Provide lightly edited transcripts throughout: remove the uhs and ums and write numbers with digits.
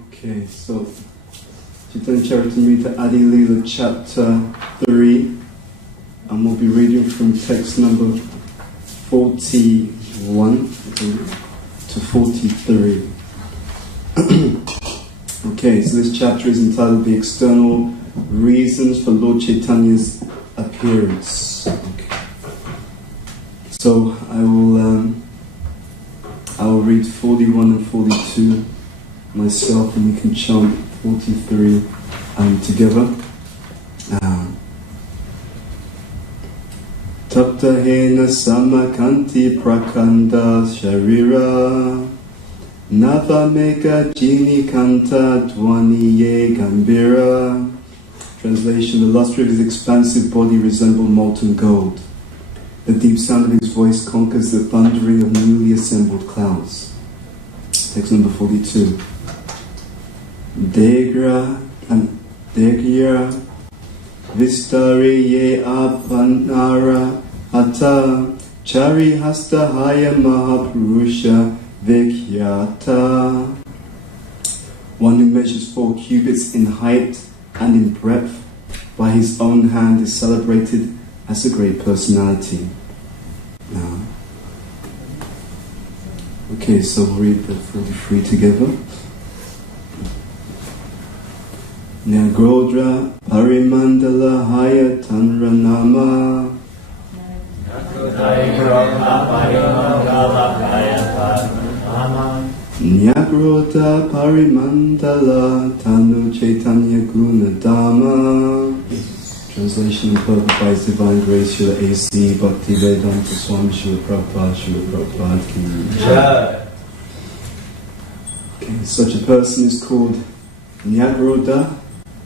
Okay, so Chaitanya Charitamrita Adi Lila chapter 3, and we'll be reading from text number 41 to 43. Okay, so this chapter is entitled The External Reasons for Lord Chaitanya's Appearance. Okay. So I will read 41 and 42 myself, and we can chant 43 together. Tapta hena samakanti prakanda sharira Nava meka jini kanta dwani ye gambira. Translation: the luster of his expansive body resembled molten gold. The deep sound of his voice conquers the thundering of newly assembled clouds. Text number 42. Degra and Degira Vistari ye apanara Ata Chari hasta haya mahapurusha Vikyata. One who measures 4 cubits in height and in breadth by his own hand is celebrated as a great personality. Okay, so we'll read the 43 together. Nyagrodra Parimandala Haya Tanranama Nyagrodha Parimandala Tanu Chaitanya Gunadama. Translation and purport by His Divine Grace Srila A.C. Bhaktivedanta Swami Srila Prabhupada Ki Jai. Okay, such a person is called Nyagrodha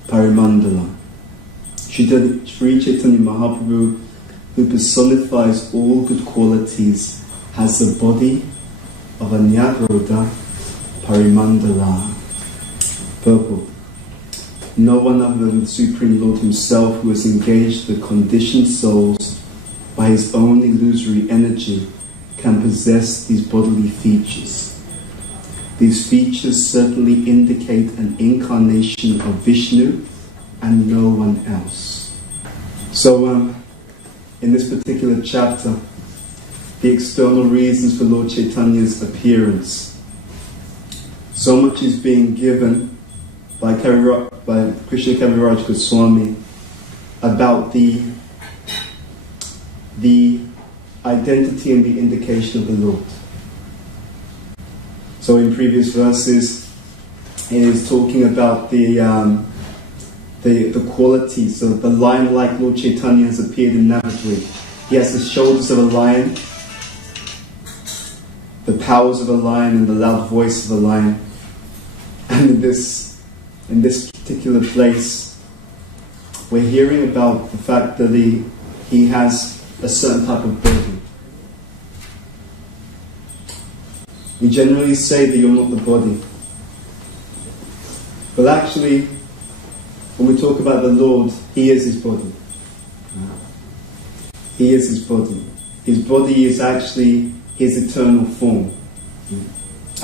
Parimandala. Sri Chaitanya Mahaprabhu, who personifies all good qualities, has the body of a Nyagrodha Parimandala. Purport. No one other than the Supreme Lord Himself, who has engaged the conditioned souls by His own illusory energy, can possess these bodily features. These features certainly indicate an incarnation of Vishnu and no one else. So, in this particular chapter, the external reasons for Lord Chaitanya's appearance, so much is being given by Krishna Kaviraj Goswami about the identity and the indication of the Lord. So in previous verses, it is talking about the qualities. So the lion-like Lord Chaitanya has appeared in Navadvip. He has the shoulders of a lion, the powers of a lion, and the loud voice of a lion. And in this particular place, we're hearing about the fact that he has a certain type of body. We generally say that you're not the body. But actually, when we talk about the Lord, He is His body. He is His body. His body is actually His eternal form.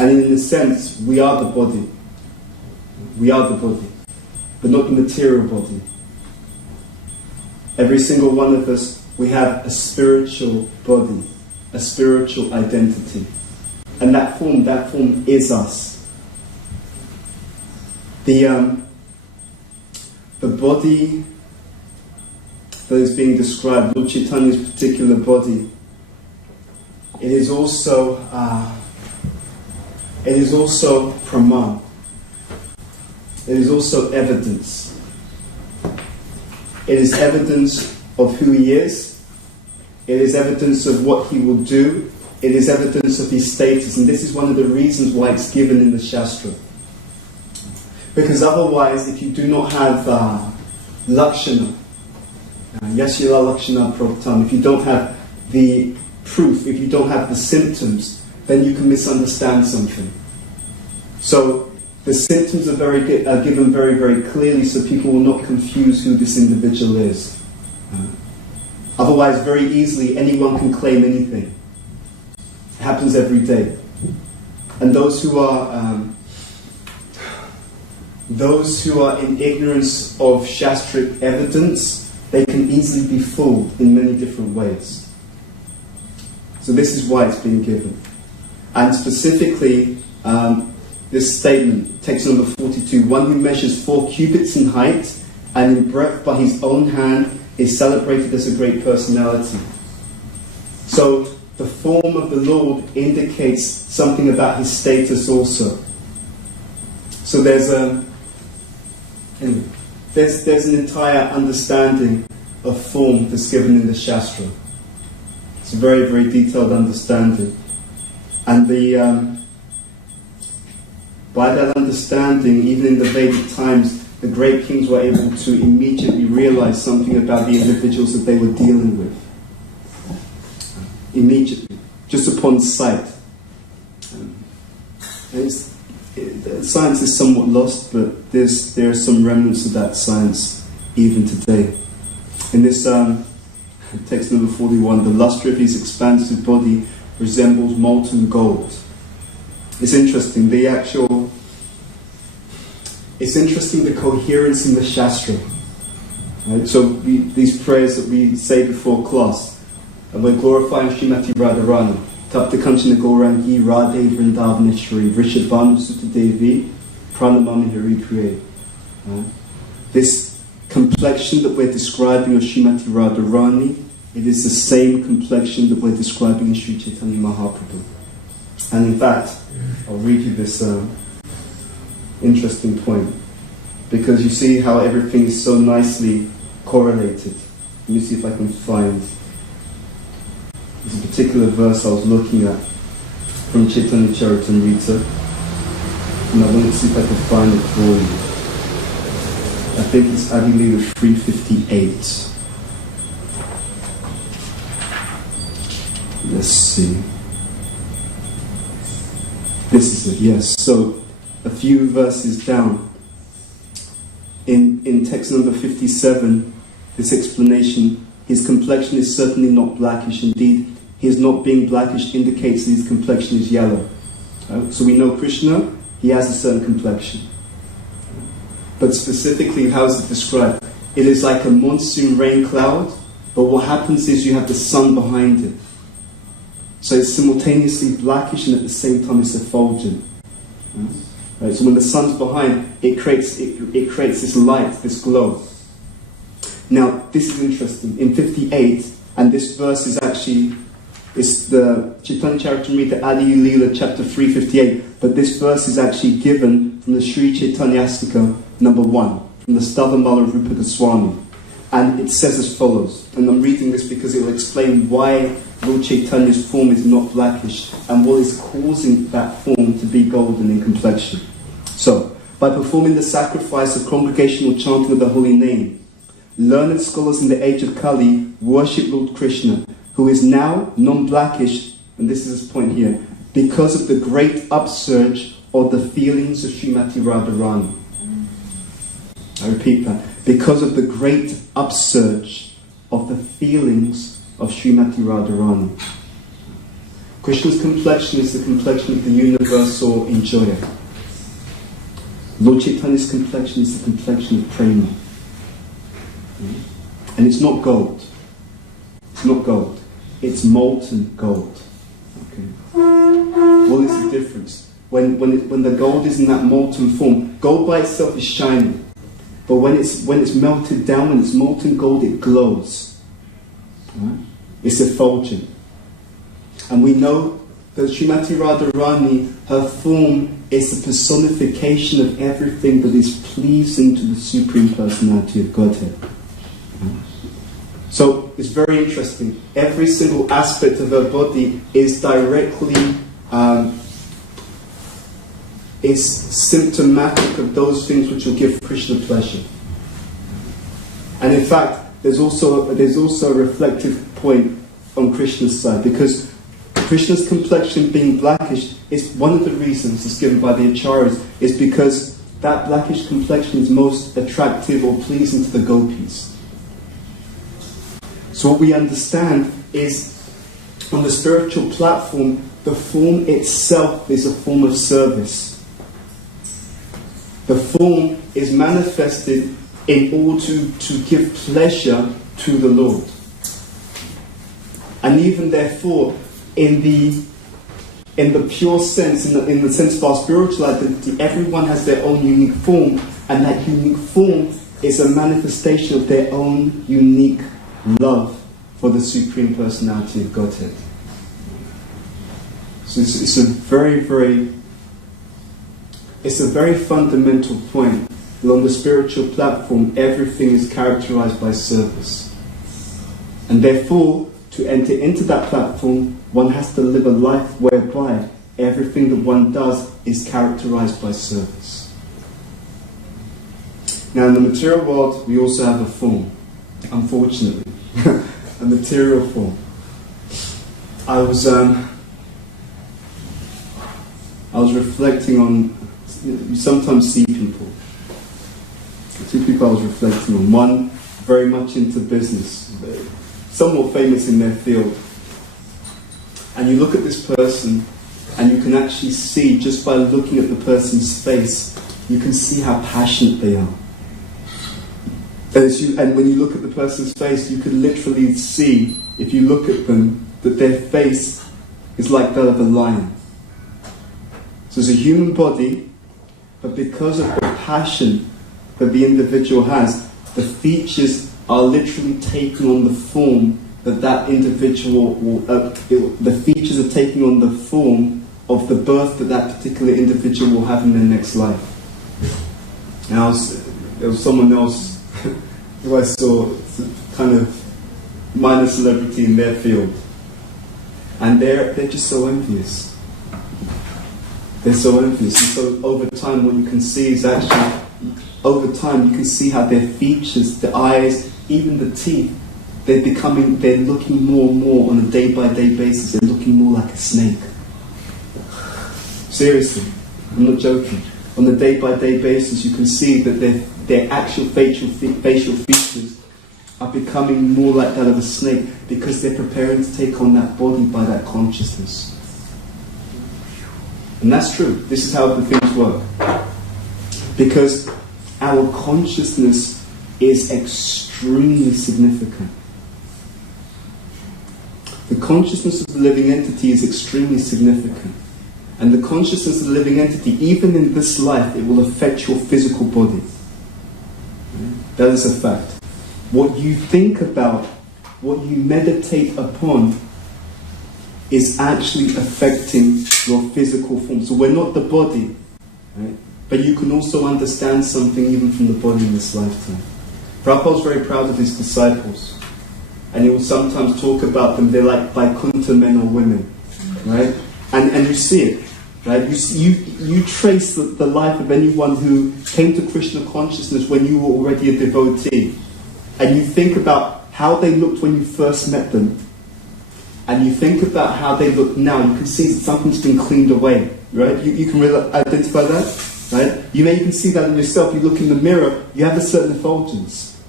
And in a sense, we are the body. We are the body, but not the material body. Every single one of us, we have a spiritual body, a spiritual identity. And that form is us. The body that is being described, Lord Chaitanya's particular body, it is also praman. It is also evidence. It is evidence of who He is. It is evidence of what He will do. It is evidence of His status. And this is one of the reasons why it's given in the Shastra. Because otherwise, if you do not have lakshana, yashila lakshana prabhutam, if you don't have the proof, if you don't have the symptoms, then you can misunderstand something. So, the symptoms are given very, very clearly, so people will not confuse who this individual is. Otherwise, very easily, anyone can claim anything. It happens every day. And those who are those who are in ignorance of Shastric evidence, they can easily be fooled in many different ways. So this is why it's been given. And specifically, this statement, text number 42, one who measures 4 cubits in height and in breadth by his own hand is celebrated as a great personality. So the form of the Lord indicates something about his status also. So there's an entire understanding of form that's given in the Shastra. It's a very, very detailed understanding. And by that understanding, even in the Vedic times, the great kings were able to immediately realize something about the individuals that they were dealing with. Immediately, just upon sight. Science is somewhat lost, but there are some remnants of that science even today. In this text number 41, the luster of his expansive body resembles molten gold. It's interesting, it's interesting the coherence in the Shastra. Right? So these prayers that we say before class, and we're glorifying Srimati Radharani, Tapta Kanchana Gaurangi Radhe Vrindavaneshwari Vrishabhanu Sutta Devi Pranamami Hari Priye. This complexion that we're describing of Srimati Radharani, it is the same complexion that we're describing in Sri Chaitanya Mahaprabhu. And in fact, I'll read you this interesting point, because you see how everything is so nicely correlated. Let me see if I can find. There's a particular verse I was looking at from Chaitanya Charitamrita, and I wanted to see if I could find it for you. I think it's Adi Lila 358. Let's see. This is it, yes. So, a few verses down, in text number 57, this explanation, his complexion is certainly not blackish. Indeed, his not being blackish indicates that his complexion is yellow. So we know Krishna, he has a certain complexion. But specifically, how is it described? It is like a monsoon rain cloud, but what happens is you have the sun behind it. So it's simultaneously blackish and at the same time it's effulgent. Right? So when the sun's behind, it creates this light, this glow. Now, this is interesting. In 58, and this verse is actually, it's the Chaitanya Charitamrita Adi Lila chapter 358, but this verse is actually given from the Sri Chaitanyastika number 1, from the Stavamala of Rupa Goswami. And it says as follows, and I'm reading this because it will explain why Lord Chaitanya's form is not blackish and what is causing that form to be golden in complexion. So, by performing the sacrifice of congregational chanting of the holy name, learned scholars in the age of Kali worship Lord Krishna, who is now non-blackish, and this is his point here, because of the great upsurge of the feelings of Srimati Radharani. I repeat that. Because of the great upsurge of the feelings of Srimati Radharani. Krishna's complexion is the complexion of the universal enjoyer. Lord Chaitanya's complexion is the complexion of prema. And it's not gold. It's not gold. It's molten gold. Okay. What is the difference? When the gold is in that molten form, gold by itself is shiny. But when it's melted down, when it's molten gold, it glows. Right? It's effulgent. And we know that Srimati Radharani, her form is the personification of everything that is pleasing to the Supreme Personality of Godhead. So it's very interesting. Every single aspect of her body is directly is symptomatic of those things which will give Krishna pleasure. And in fact, there's also a reflective point on Krishna's side, because Krishna's complexion being blackish is one of the reasons it's given by the acharyas, is because that blackish complexion is most attractive or pleasing to the gopis. So what we understand is, on the spiritual platform, the form itself is a form of service. The form is manifested in order to give pleasure to the Lord. And even therefore, in the pure sense, in the sense of our spiritual identity, everyone has their own unique form, and that unique form is a manifestation of their own unique love for the Supreme Personality of Godhead. So it's a very fundamental point. On the spiritual platform, everything is characterized by service. And therefore, to enter into that platform, one has to live a life whereby everything that one does is characterized by service. Now, in the material world, we also have a form, unfortunately, a material form. I was reflecting on, you sometimes see people. Two people I was reflecting on. One, very much into business, somewhat famous in their field. And you look at this person, and you can actually see, just by looking at the person's face, you can see how passionate they are. And when you look at the person's face, you can literally see, if you look at them, that their face is like that of a lion. So it's a human body, but because of the passion that the individual has, the features are literally taking on the form that individual will, the features are taking on the form of the birth that particular individual will have in their next life. Now, there was someone else who I saw, kind of minor celebrity in their field, and they're just so envious. They're so envious. And so over time, what you can see is actually, over time, you can see how their features, the eyes, even the teeth, they're looking more and more on a day-by-day basis. They're looking more like a snake. Seriously, I'm not joking. On a day-by-day basis, you can see that their actual facial features are becoming more like that of a snake, because they're preparing to take on that body by that consciousness. And that's true. This is how the things work. Because our consciousness is extremely significant. The consciousness of the living entity is extremely significant. And the consciousness of the living entity, even in this life, it will affect your physical body. That is a fact. What you think about, what you meditate upon, is actually affecting your physical form. So we're not the body, right? But you can also understand something even from the body in this lifetime. Prabhupada was very proud of his disciples, and he will sometimes talk about them. They're like Vaikuntha men or women, right? And you see it, right? You trace the life of anyone who came to Krishna consciousness when you were already a devotee, and you think about how they looked when you first met them, and you think about how they look now. You can see that something's been cleaned away, right? You can really identify that, right? You may even see that in yourself. You look in the mirror, you have a certain effulgence,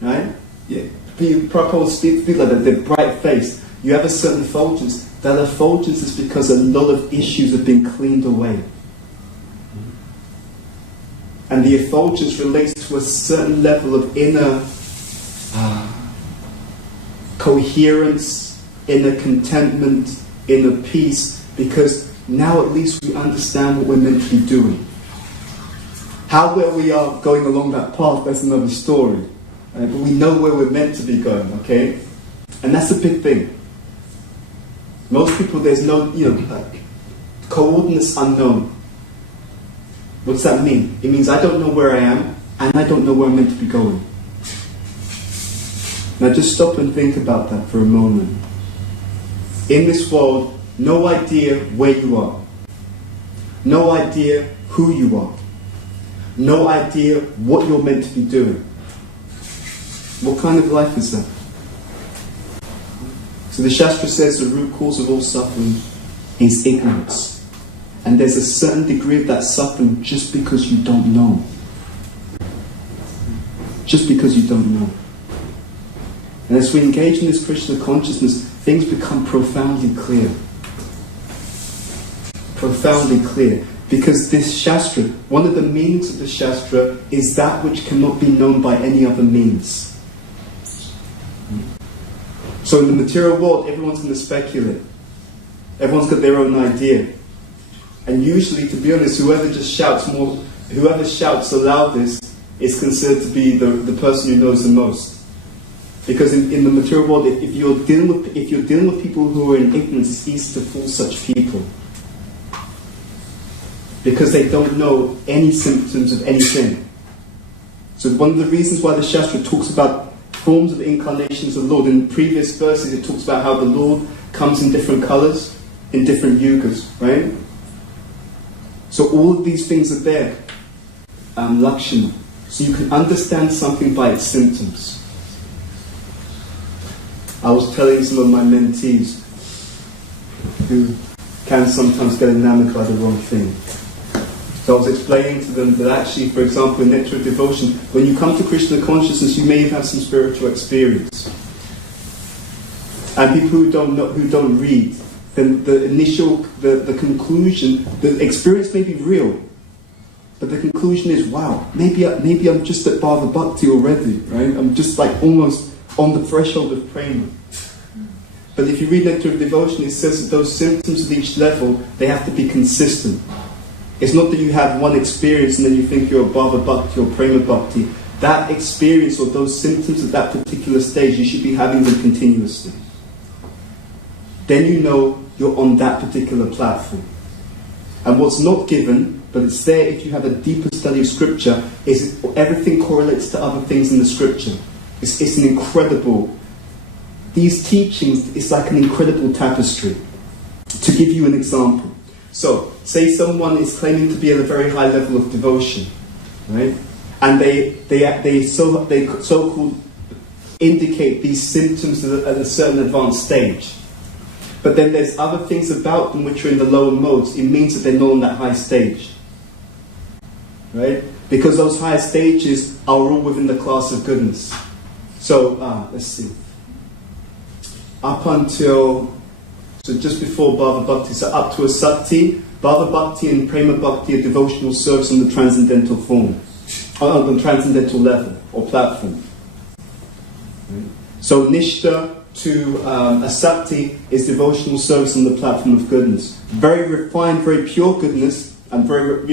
right? Yeah. Prabhupada speak like that. They're bright-faced. You have a certain effulgence. That effulgence is because a lot of issues have been cleaned away. And the effulgence relates to a certain level of inner coherence, inner contentment, inner peace, because now at least we understand what we're meant to be doing. How well we are going along that path, that's another story. But we know where we're meant to be going, okay? And that's a big thing. Most people, there's no, coordinates unknown. What's that mean? It means I don't know where I am, and I don't know where I'm meant to be going. Now just stop and think about that for a moment. In this world, no idea where you are. No idea who you are. No idea what you're meant to be doing. What kind of life is that? So the Shastra says the root cause of all suffering is ignorance. And there's a certain degree of that suffering just because you don't know. Just because you don't know. And as we engage in this Krishna consciousness, things become profoundly clear. Profoundly clear. Because this Shastra, one of the meanings of the Shastra is that which cannot be known by any other means. So in the material world, everyone's going to speculate. Everyone's got their own idea. And usually, to be honest, whoever shouts the loudest is considered to be the person who knows the most. Because in the material world, if you're dealing with people who are in ignorance, it's easy to fool such people. Because they don't know any symptoms of anything. So one of the reasons why the Shastra talks about forms of incarnations of the Lord, in the previous verses it talks about how the Lord comes in different colours, in different yugas, right? So all of these things are there, Lakshana. So you can understand something by its symptoms. I was telling some of my mentees who can sometimes get enamored by the wrong thing. So I was explaining to them that actually, for example, in Nectar of Devotion, when you come to Krishna consciousness, you may have some spiritual experience. And people who don't read, then the conclusion, the experience may be real, but the conclusion is, wow, maybe I'm just at Bhava Bhakti already, right? I'm just like almost on the threshold of prema. But if you read Nectar of Devotion, it says that those symptoms at each level, they have to be consistent. It's not that you have one experience and then you think you're a Bhava Bhakti or Prema Bhakti. That experience or those symptoms at that particular stage, you should be having them continuously. Then you know you're on that particular platform. And what's not given, but it's there if you have a deeper study of Scripture, is everything correlates to other things in the Scripture. It's an incredible... These teachings, it's like an incredible tapestry. To give you an example. So, say someone is claiming to be at a very high level of devotion, right? And they so-called indicate these symptoms at a certain advanced stage. But then there's other things about them which are in the lower modes. It means that they're not on that high stage, right? Because those higher stages are all within the class of goodness. So, let's see. Up until... So just before Bhava Bhakti, so up to a Sakti, Bhava Bhakti and Prema Bhakti are devotional service on the transcendental form, on the transcendental level or platform. Right? So Nishta to a Sakti is devotional service on the platform of goodness. Very refined, very pure goodness, and very,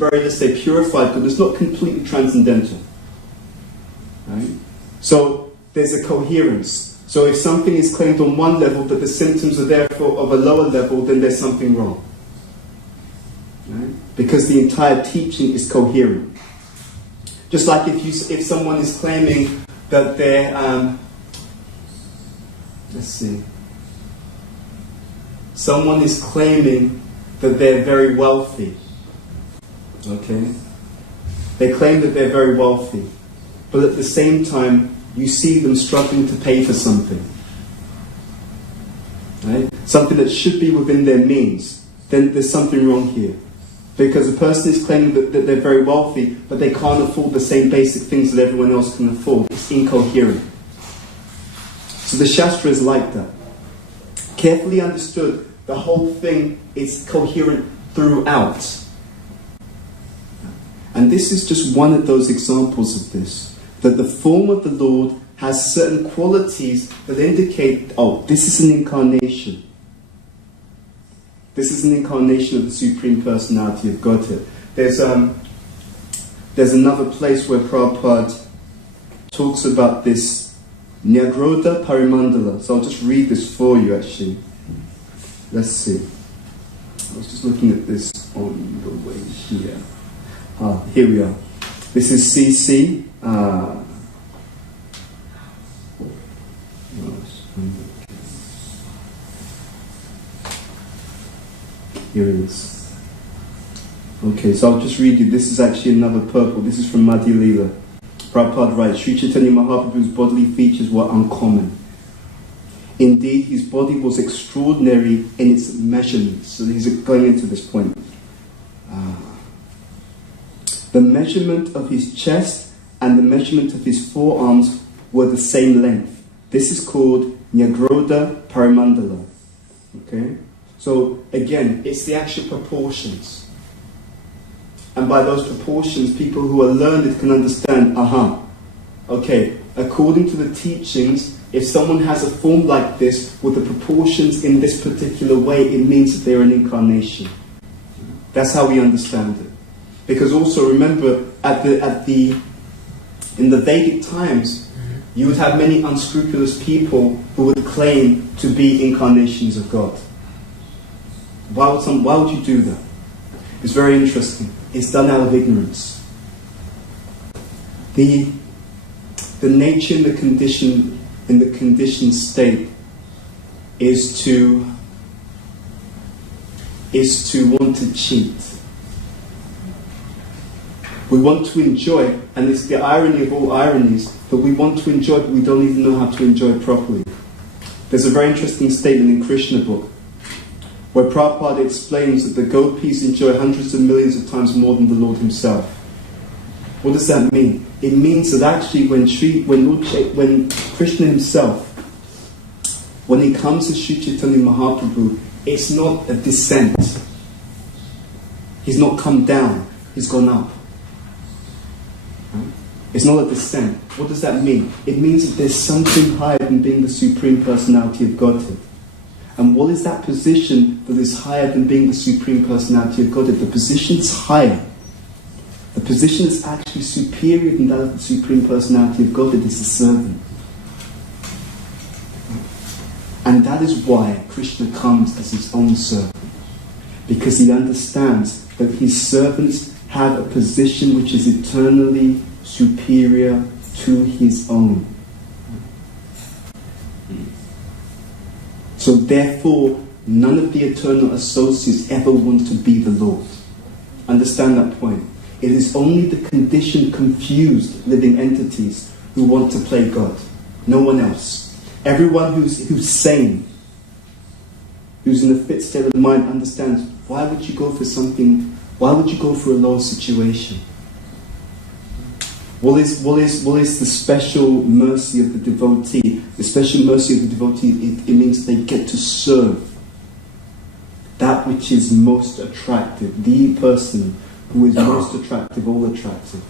let's say, purified goodness, not completely transcendental. Right? So there's a coherence. So if something is claimed on one level, but the symptoms are therefore of a lower level, then there's something wrong. Right? Because the entire teaching is coherent. Just like if someone is claiming that they're, someone is claiming that they're very wealthy. Okay? They claim that they're very wealthy, but at the same time, you see them struggling to pay for something. Right? Something that should be within their means. Then there's something wrong here. Because a person is claiming that they're very wealthy, but they can't afford the same basic things that everyone else can afford. It's incoherent. So the Shastra is like that. Carefully understood, the whole thing is coherent throughout. And this is just one of those examples of this. That the form of the Lord has certain qualities that indicate, oh, this is an incarnation. This is an incarnation of the Supreme Personality of Godhead. There's another place where Prabhupada talks about this Nyagrodha Parimandala. So I'll just read this for you actually. Let's see. I was just looking at this on the way here. Here we are. This is CC. Here it is. Okay, so I'll just read you. This is actually another purple. This is from Madhya Lila. Prabhupada writes, Sri Chaitanya Mahaprabhu's bodily features were uncommon. Indeed, his body was extraordinary in its measurements. So he's going into this point. The measurement of his chest and the measurement of his forearms were the same length. This is called Nyagrodha Parimandala. Okay? So, again, it's the actual proportions. And by those proportions, people who are learned can understand, okay, according to the teachings, if someone has a form like this, with the proportions in this particular way, it means that they're an incarnation. That's how we understand it. Because also remember, in the Vedic times, you would have many unscrupulous people who would claim to be incarnations of God. Why would you do that? It's very interesting. It's done out of ignorance. The nature and the condition in the conditioned state is to want to cheat. We want to enjoy, and it's the irony of all ironies, that we want to enjoy but we don't even know how to enjoy it properly. There's a very interesting statement in Krishna book where Prabhupada explains that the gopis enjoy hundreds of millions of times more than the Lord himself. What does that mean? It means that actually when Krishna himself, when he comes to Sri Chaitanya Mahaprabhu, it's not a descent. He's not come down, he's gone up. It's not a descent. What does that mean? It means that there's something higher than being the Supreme Personality of Godhead. And what is that position that is higher than being the Supreme Personality of Godhead? The position is higher. The position is actually superior than that of the Supreme Personality of Godhead is the servant. And that is why Krishna comes as his own servant. Because he understands that his servants have a position which is eternally superior to his own. So therefore, none of the eternal associates ever want to be the Lord. Understand that point. It is only the conditioned, confused living entities who want to play God. No one else. Everyone who's sane, who's in a fit state of mind, understands why would you go for something, why would you go for a lower situation? What is the special mercy of the devotee? The special mercy of the devotee, it means they get to serve that which is most attractive, the person who is most attractive, all attractive.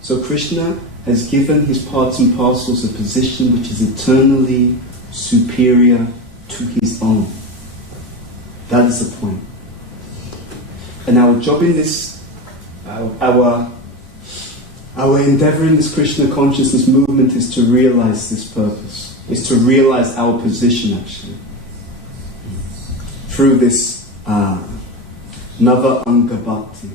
So Krishna has given his parts and parcels a position which is eternally superior to his own. That is the point. And our job in this, our endeavor in this Krishna consciousness movement is to realize this purpose, is to realize our position actually. Through this Nava Anga Bhakti,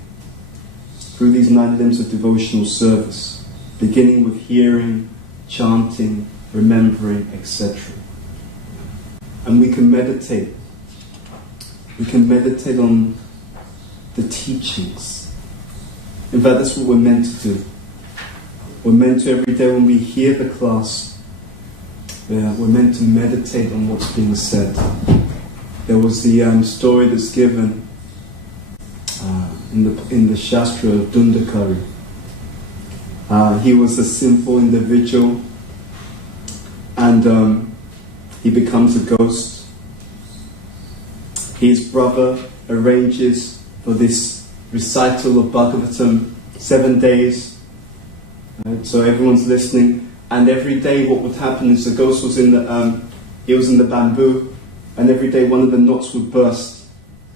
through these 9 limbs of devotional service, beginning with hearing, chanting, remembering, etc. And we can meditate. We can meditate on the teachings. In fact, that's what we're meant to do. We're meant to, every day when we hear the class, we're meant to meditate on what's being said. There was the story that's given in the Shastra of Dundakari. He was a simple individual, and he becomes a ghost. His brother arranges for this recital of Bhagavatam, 7 days. Right? So everyone's listening, and every day what would happen is the ghost was in the bamboo, and every day one of the knots would burst,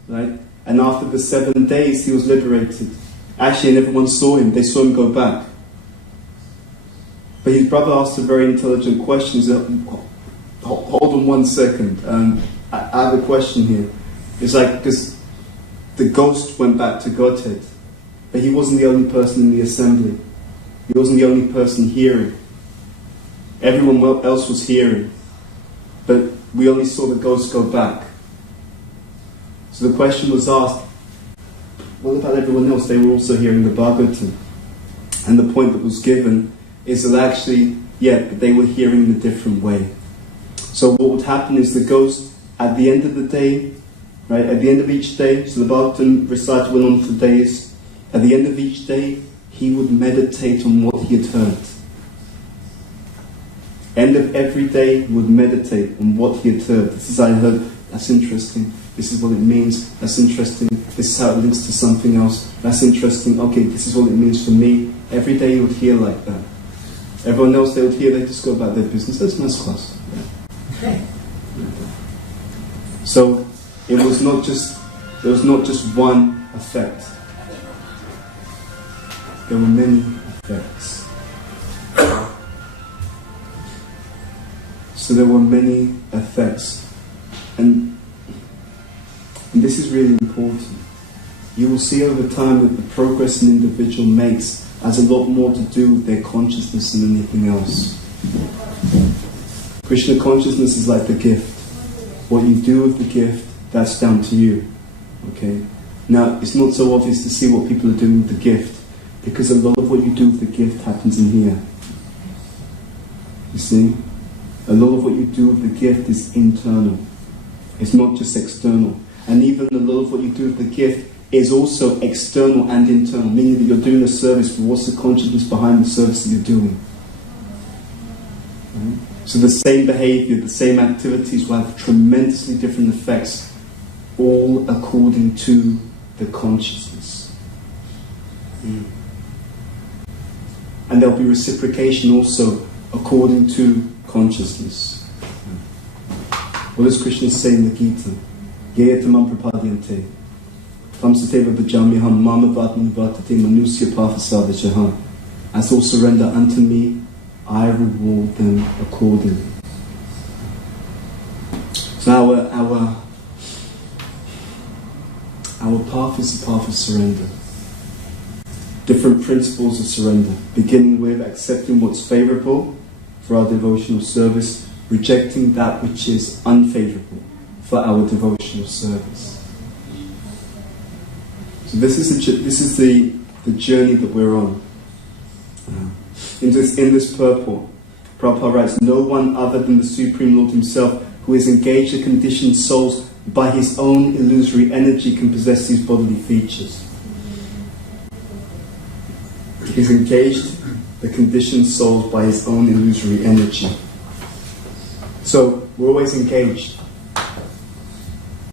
right? And after the 7 days he was liberated. Actually, and everyone saw him. They saw him go back. But his brother asked a very intelligent question. He said, hold on 1 second. I have a question here. It's like, because the ghost went back to Godhead, but he wasn't the only person in the assembly. He wasn't the only person hearing. Everyone else was hearing, but we only saw the ghost go back. So the question was asked, what about everyone else? They were also hearing the Bhagavatam. And the point that was given is that actually, but they were hearing in a different way. So what would happen is the ghost, at the end of the day, right, at the end of each day, so the Bhagavatam recital went on for days, at the end of each day, he would meditate on what he had heard. End of every day, he would meditate on what he had heard. This is, I heard, that's interesting. This is what it means. That's interesting. This is how it links to something else. That's interesting. Okay, this is what it means for me. Every day you would hear like that. Everyone else they would hear, they just go about their business. That's a nice class. Yeah. So it was not just, there was not just one effect. There were many effects. So there were many effects. And this is really important. You will see over time that the progress an individual makes has a lot more to do with their consciousness than anything else. Krishna consciousness is like the gift. What you do with the gift, that's down to you. Okay? Now, it's not so obvious to see what people are doing with the gift, because a lot of what you do with the gift happens in here. You see? A lot of what you do with the gift is internal. It's not just external. And even a lot of what you do with the gift is also external and internal, meaning that you're doing a service, but what's the consciousness behind the service that you're doing? Right? So the same behavior, the same activities will have tremendously different effects, all according to the consciousness. And there'll be reciprocation also according to consciousness. What does Krishna say in the Gita? Yeyatamam prapadyante tamsateva bhajamyaham mamavatmanivatate manusya parthasadachaham. As all surrender unto me, I reward them accordingly. So our path is the path of surrender. Different principles of surrender, beginning with accepting what's favourable for our devotional service, rejecting that which is unfavourable for our devotional service. So this is the journey that we're on. In this purport, Prabhupada writes, no one other than the Supreme Lord Himself, who has engaged the conditioned souls by His own illusory energy, can possess these bodily features. He's engaged the conditioned souls by His own illusory energy. So, we're always engaged.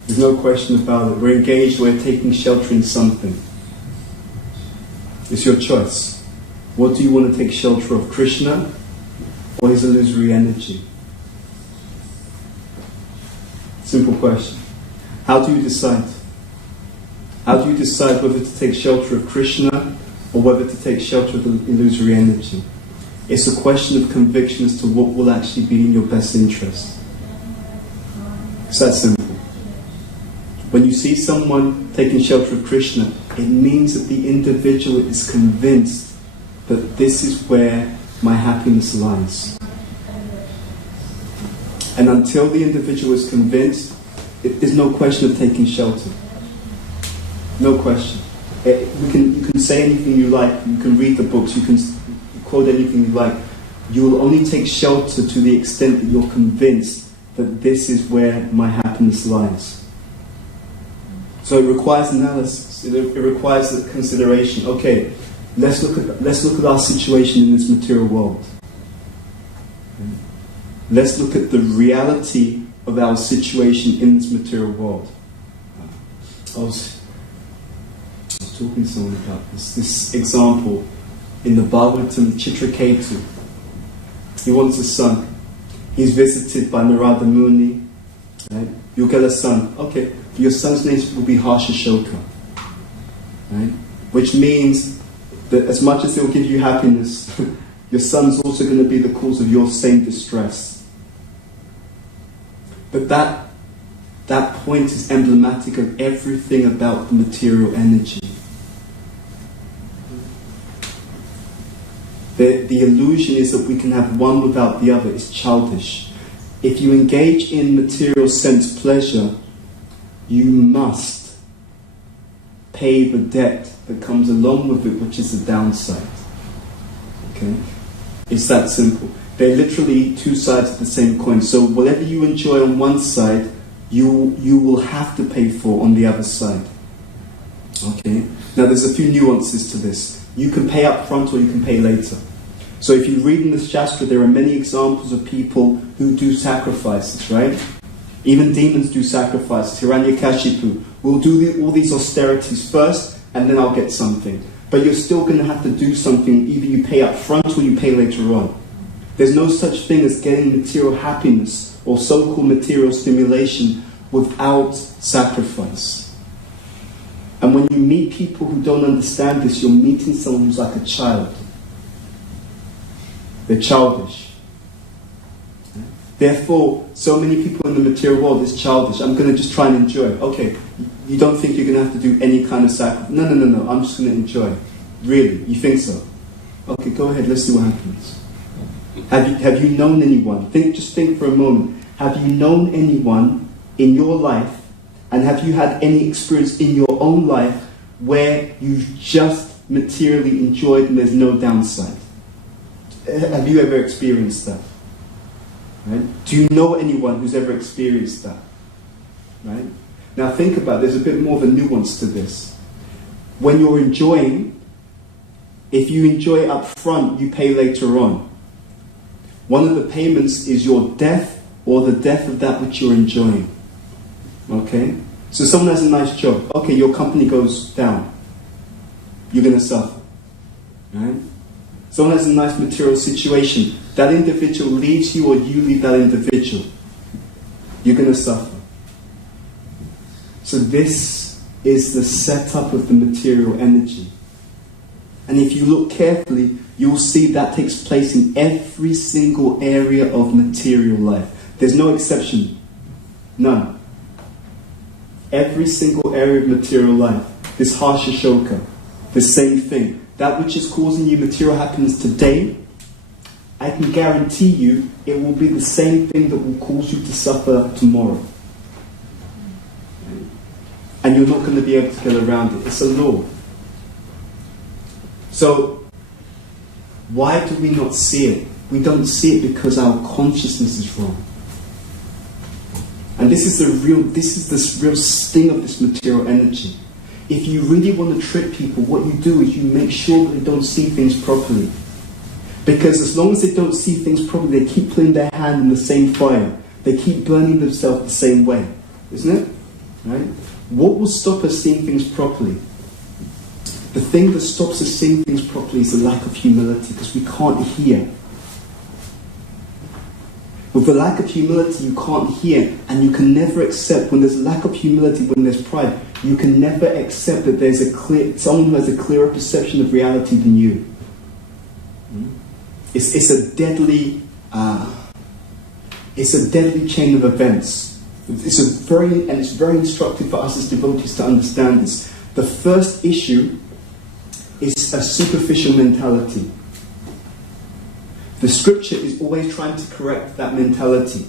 There's no question about it. We're engaged, we're taking shelter in something. It's your choice. What do you want to take shelter of, Krishna or His illusory energy? Simple question. How do you decide? How do you decide whether to take shelter of Krishna or whether to take shelter of the illusory energy? It's a question of conviction as to what will actually be in your best interest. It's that simple. When you see someone taking shelter of Krishna, it means that the individual is convinced that this is where my happiness lies. And until the individual is convinced, there's no question of taking shelter. No question. You can say anything you like, you can read the books, you can quote anything you like. You will only take shelter to the extent that you're convinced that this is where my happiness lies. So it requires analysis. It requires consideration. Okay, let's look at our situation in this material world. Let's look at the reality of our situation in this material world. I was talking to someone about this example in the Bhagavatam, Chitraketu. He wants a son. He's visited by Narada Muni. Right? You'll get a son. Okay, your son's name will be Harshashoka. Right? Which means that as much as it will give you happiness, your son's also going to be the cause of your same distress. But that point is emblematic of everything about the material energy. The illusion is that we can have one without the other. It's childish. If you engage in material sense pleasure, you must pay the debt that comes along with it, which is the downside. Okay? It's that simple. They're literally two sides of the same coin. So whatever you enjoy on one side, you will have to pay for on the other side. Okay? Now there's a few nuances to this. You can pay up front or you can pay later. So if you read in the Shastra, there are many examples of people who do sacrifices, right? Even demons do sacrifice. Hiranyakashipu will do all these austerities first, and then I'll get something. But you're still going to have to do something. Either you pay up front or you pay later on. There's no such thing as getting material happiness or so-called material stimulation without sacrifice. And when you meet people who don't understand this, you're meeting someone who's like a child. They're childish. Therefore, so many people in the material world is childish. I'm going to just try and enjoy. Okay, you don't think you're going to have to do any kind of sacrifice? No. I'm just going to enjoy. Really? You think so? Okay, go ahead. Let's see what happens. Have you known anyone? Just think for a moment. Have you known anyone in your life, and have you had any experience in your own life where you've just materially enjoyed and there's no downside? Have you ever experienced that? Right? Do you know anyone who's ever experienced that? Right? Now think about it. There's a bit more of a nuance to this. When you're enjoying, if you enjoy up front, you pay later on. One of the payments is your death or the death of that which you're enjoying. Okay? So someone has a nice job. Okay, your company goes down. You're going to suffer. Right? Someone has a nice material situation. That individual leaves you or you leave that individual. You're going to suffer. So this is the setup of the material energy. And if you look carefully, you'll see that takes place in every single area of material life. There's no exception. None. Every single area of material life. This harsha shoka. The same thing. That which is causing you material happiness today, I can guarantee you it will be the same thing that will cause you to suffer tomorrow. And you're not going to be able to get around it. It's a law. So, why do we not see it? We don't see it because our consciousness is wrong. And this is the real sting of this material energy. If you really want to trick people, what you do is you make sure that they don't see things properly. Because as long as they don't see things properly, they keep putting their hand in the same fire. They keep burning themselves the same way. Isn't it? Right? What will stop us seeing things properly? The thing that stops us seeing things properly is the lack of humility, because we can't hear. With the lack of humility, you can't hear, and you can never accept. When there's a lack of humility, when there's pride, you can never accept that there's someone who has a clearer perception of reality than you. It's a deadly chain of events. It's very instructive for us as devotees to understand this. The first issue is a superficial mentality. The scripture is always trying to correct that mentality,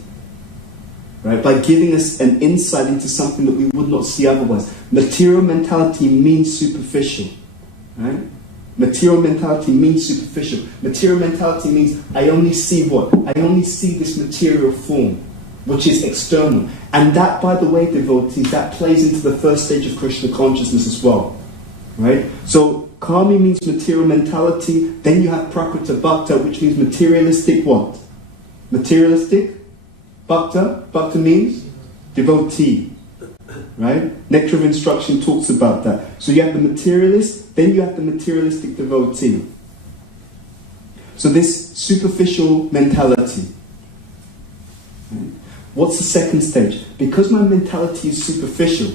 right? By giving us an insight into something that we would not see otherwise. Material mentality means superficial, right? Material mentality means superficial. Material mentality means I only see what? I only see this material form, which is external. And that, by the way, devotees, that plays into the first stage of Krishna consciousness as well, right? So, Kami means material mentality. Then you have Prakrita Bhakta, which means materialistic what? Materialistic? Bhakta? Bhakta means devotee. Right? Nectar of Instruction talks about that. So you have the materialist, then you have the materialistic devotee. So this superficial mentality. What's the second stage? Because my mentality is superficial,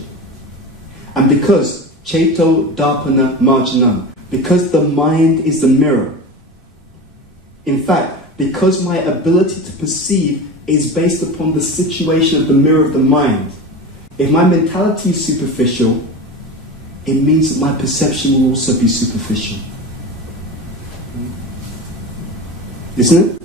and because Cheto Darpana Marjanam, because the mind is the mirror. In fact, because my ability to perceive is based upon the situation of the mirror of the mind. If my mentality is superficial, it means that my perception will also be superficial. Isn't it?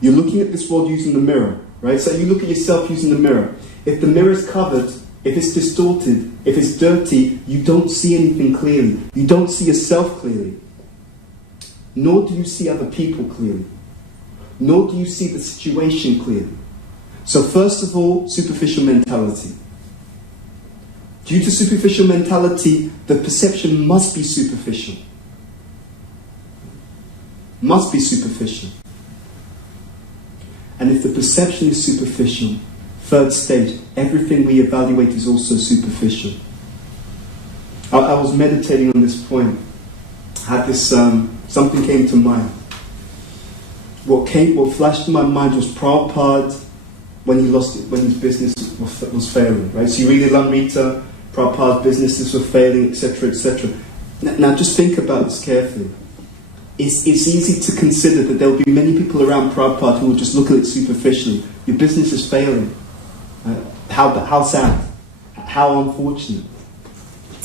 You're looking at this world using the mirror, right? So you look at yourself using the mirror. If the mirror is covered, if it's distorted, if it's dirty, you don't see anything clearly. You don't see yourself clearly. Nor do you see other people clearly. Nor do you see the situation clearly. So first of all, superficial mentality. Due to superficial mentality, the perception must be superficial. Must be superficial. And if the perception is superficial, Third stage, everything we evaluate is also superficial. I was meditating on this point. I had this, something came to mind. What flashed in my mind was Prabhupada when his business was failing, right? So you read Lamrita, Prabhupada's businesses were failing, etc., etc. Now just think about this carefully. It's easy to consider that there will be many people around Prabhupada who will just look at it superficially. Your business is failing. How sad. How unfortunate.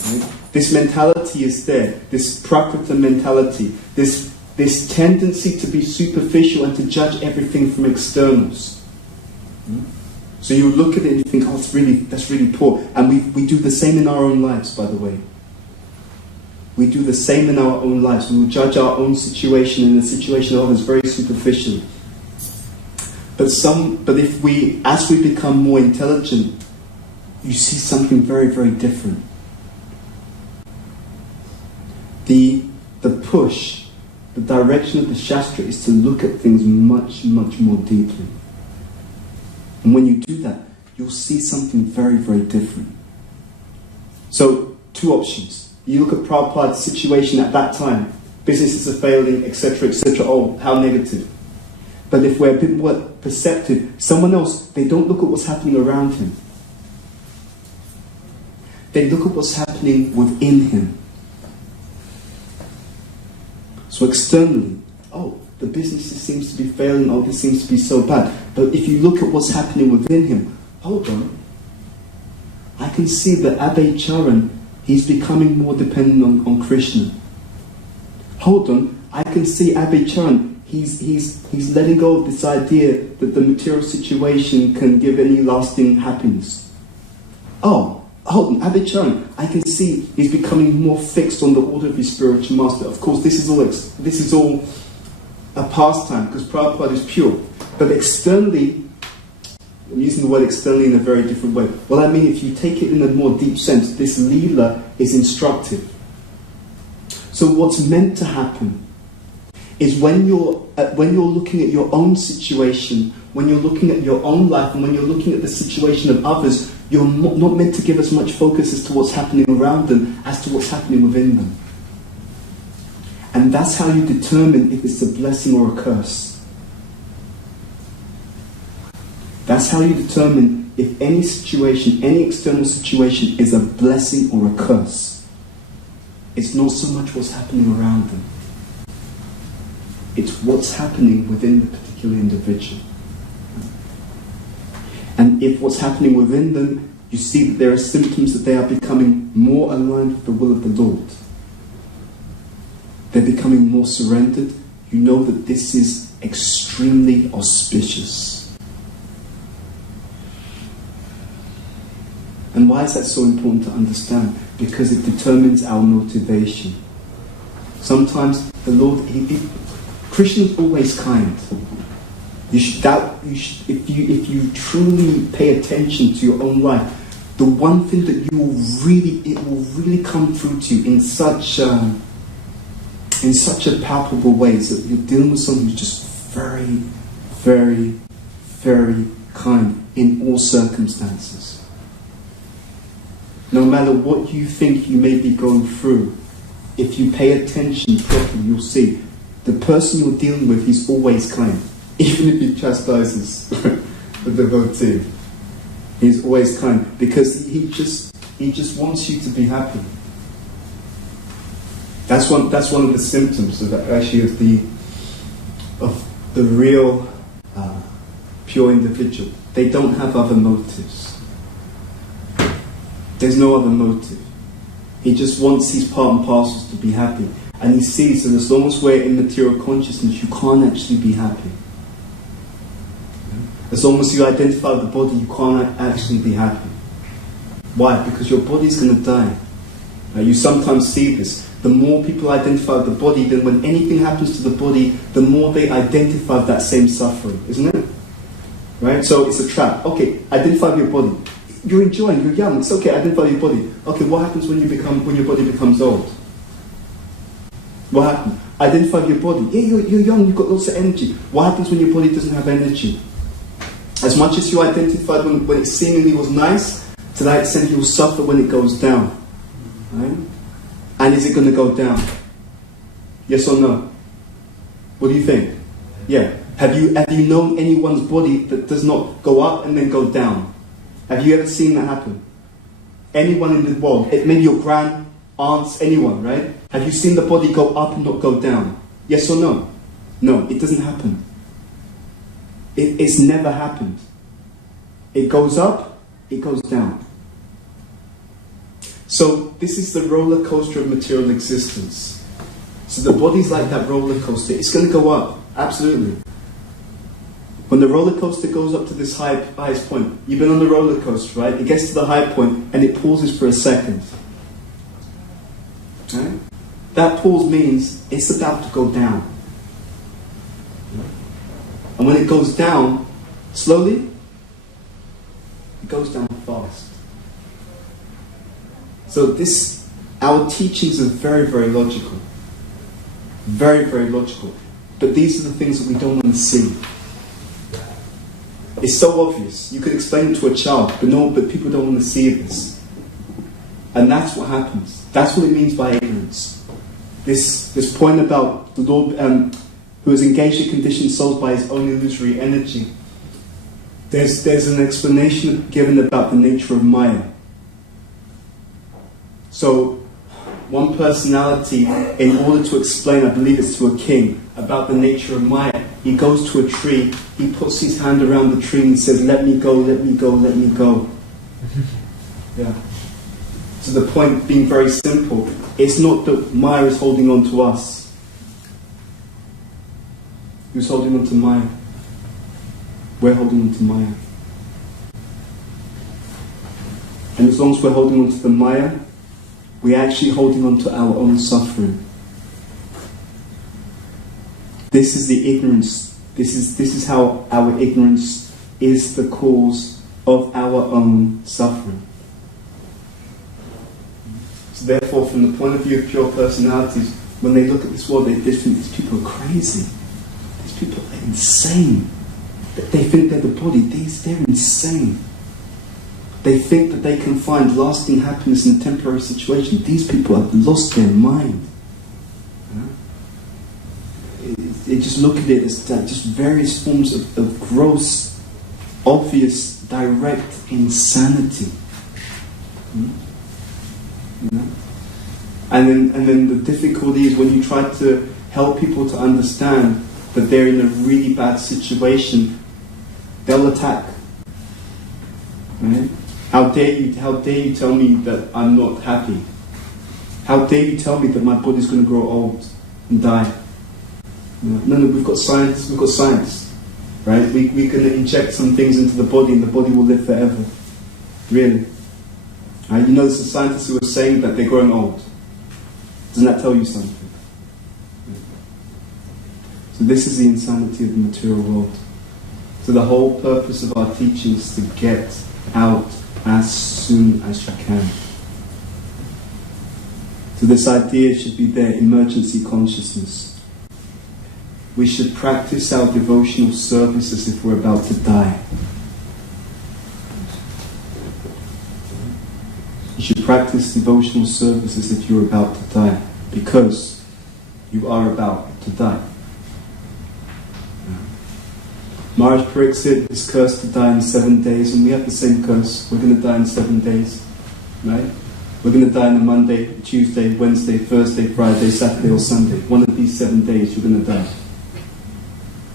Right? This mentality is there. This prakrita mentality. This tendency to be superficial and to judge everything from externals. So you look at it and you think, oh, that's really poor. And we do the same in our own lives, by the way. We do the same in our own lives. We will judge our own situation and the situation of others very superficially. But as we become more intelligent, you see something very, very different. The push, the direction of the Shastra is to look at things much, much more deeply. And when you do that, you'll see something very, very different. So, two options. You look at Prabhupada's situation at that time. Businesses are failing, etc., etc. Oh, how negative. But if we're a bit more perceptive, someone else, they don't look at what's happening around him. They look at what's happening within him. So externally, oh, the business seems to be failing, oh, this seems to be so bad. But if you look at what's happening within him, hold on. I can see that Abhay Charan, he's becoming more dependent on Krishna. Hold on, I can see Abhay Charan, he's letting go of this idea that the material situation can give any lasting happiness. Oh, hold on, Abhay Charan, I can see he's becoming more fixed on the order of his spiritual master. Of course, this is all a pastime because Prabhupada is pure. But externally, I'm using the word externally in a very different way. Well, I mean, if you take it in a more deep sense, this Lila is instructive. So what's meant to happen is when you're looking at your own situation, when you're looking at your own life, and when you're looking at the situation of others, you're not meant to give as much focus as to what's happening around them as to what's happening within them. And that's how you determine if it's a blessing or a curse. That's how you determine if any situation, any external situation is a blessing or a curse. It's not so much what's happening around them. It's what's happening within the particular individual. And if what's happening within them, you see that there are symptoms that they are becoming more aligned with the will of the Lord. They're becoming more surrendered. You know that this is extremely auspicious. And why is that so important to understand? Because it determines our motivation. Sometimes the Lord, Krishna is always kind. If you truly pay attention to your own life, the one thing that it will really come through to you in such a palpable way is that you're dealing with someone who's just very, very, very kind in all circumstances. No matter what you think you may be going through, if you pay attention properly, you'll see the person you're dealing with, he's always kind. Even if he chastises the devotee, he's always kind because he just wants you to be happy. That's one of the symptoms of the real pure individual. They don't have other motives. There's no other motive. He just wants his part and parcels to be happy. And he sees that as long as we're in material consciousness, you can't actually be happy. As long as you identify with the body, you can't actually be happy. Why? Because your body's going to die. You sometimes see this. The more people identify with the body, then when anything happens to the body, the more they identify with that same suffering, isn't it? Right? So it's a trap. Okay, identify with your body. You're enjoying, you're young, it's okay, identify with your body. Okay, what happens when your body becomes old? What happens? Identify with your body. Yeah, you're young, you've got lots of energy. What happens when your body doesn't have energy? As much as you identified when it seemingly was nice, to that extent you will suffer when it goes down. Right? And is it going to go down? Yes or no? What do you think? Yeah. Have you known anyone's body that does not go up and then go down? Have you ever seen that happen? Anyone in the world, maybe your grand, aunts, anyone, right? Have you seen the body go up and not go down? Yes or no? No, it doesn't happen. It's never happened. It goes up, it goes down. So this is the roller coaster of material existence. So the body's like that roller coaster. It's going to go up, absolutely. When the roller coaster goes up to this highest point, you've been on the roller coaster, right? It gets to the high point and it pauses for a second. Right? That pause means it's about to go down. And when it goes down, slowly, it goes down fast. So our teachings are very, very logical. Very, very logical. But these are the things that we don't want to see. It's so obvious. You could explain it to a child, but people don't want to see this. And that's what happens. That's what it means by ignorance. This point about the Lord who has engaged the conditioned souls by his own illusory energy. There's an explanation given about the nature of Maya. So, one personality, in order to explain, I believe it's to a king, about the nature of Maya, he goes to a tree, he puts his hand around the tree and says, "Let me go, let me go, let me go." Yeah. So the point being very simple, it's not that Maya is holding on to us. Who's holding on to Maya? We're holding on to Maya. And as long as we're holding on to the Maya, we're actually holding on to our own suffering. This is the ignorance. This is how our ignorance is the cause of our own suffering. So therefore, from the point of view of pure personalities, when they look at this world, they think these people are crazy. These people are insane. They think they're the body. They're insane. They think that they can find lasting happiness in a temporary situation. These people have lost their mind. They just look at it as just various forms of gross, obvious, direct insanity. You know? And then the difficulty is when you try to help people to understand that they're in a really bad situation, they'll attack. Right? How dare you tell me that I'm not happy? How dare you tell me that my body's going to grow old and die? No, we've got science, right? We're going to inject some things into the body and the body will live forever. Really. Right? You know, there's some scientists who are saying that they're growing old. Doesn't that tell you something? So this is the insanity of the material world. So the whole purpose of our teaching is to get out as soon as you can. So this idea should be there, emergency consciousness. We should practice our devotional service as if we're about to die. You should practice devotional service as if you're about to die, because you are about to die. Maharaj Pariksit is cursed to die in 7 days, and we have the same curse. We're going to die in 7 days, right? We're going to die on a Monday, Tuesday, Wednesday, Thursday, Friday, Saturday or Sunday. One of these 7 days you're going to die.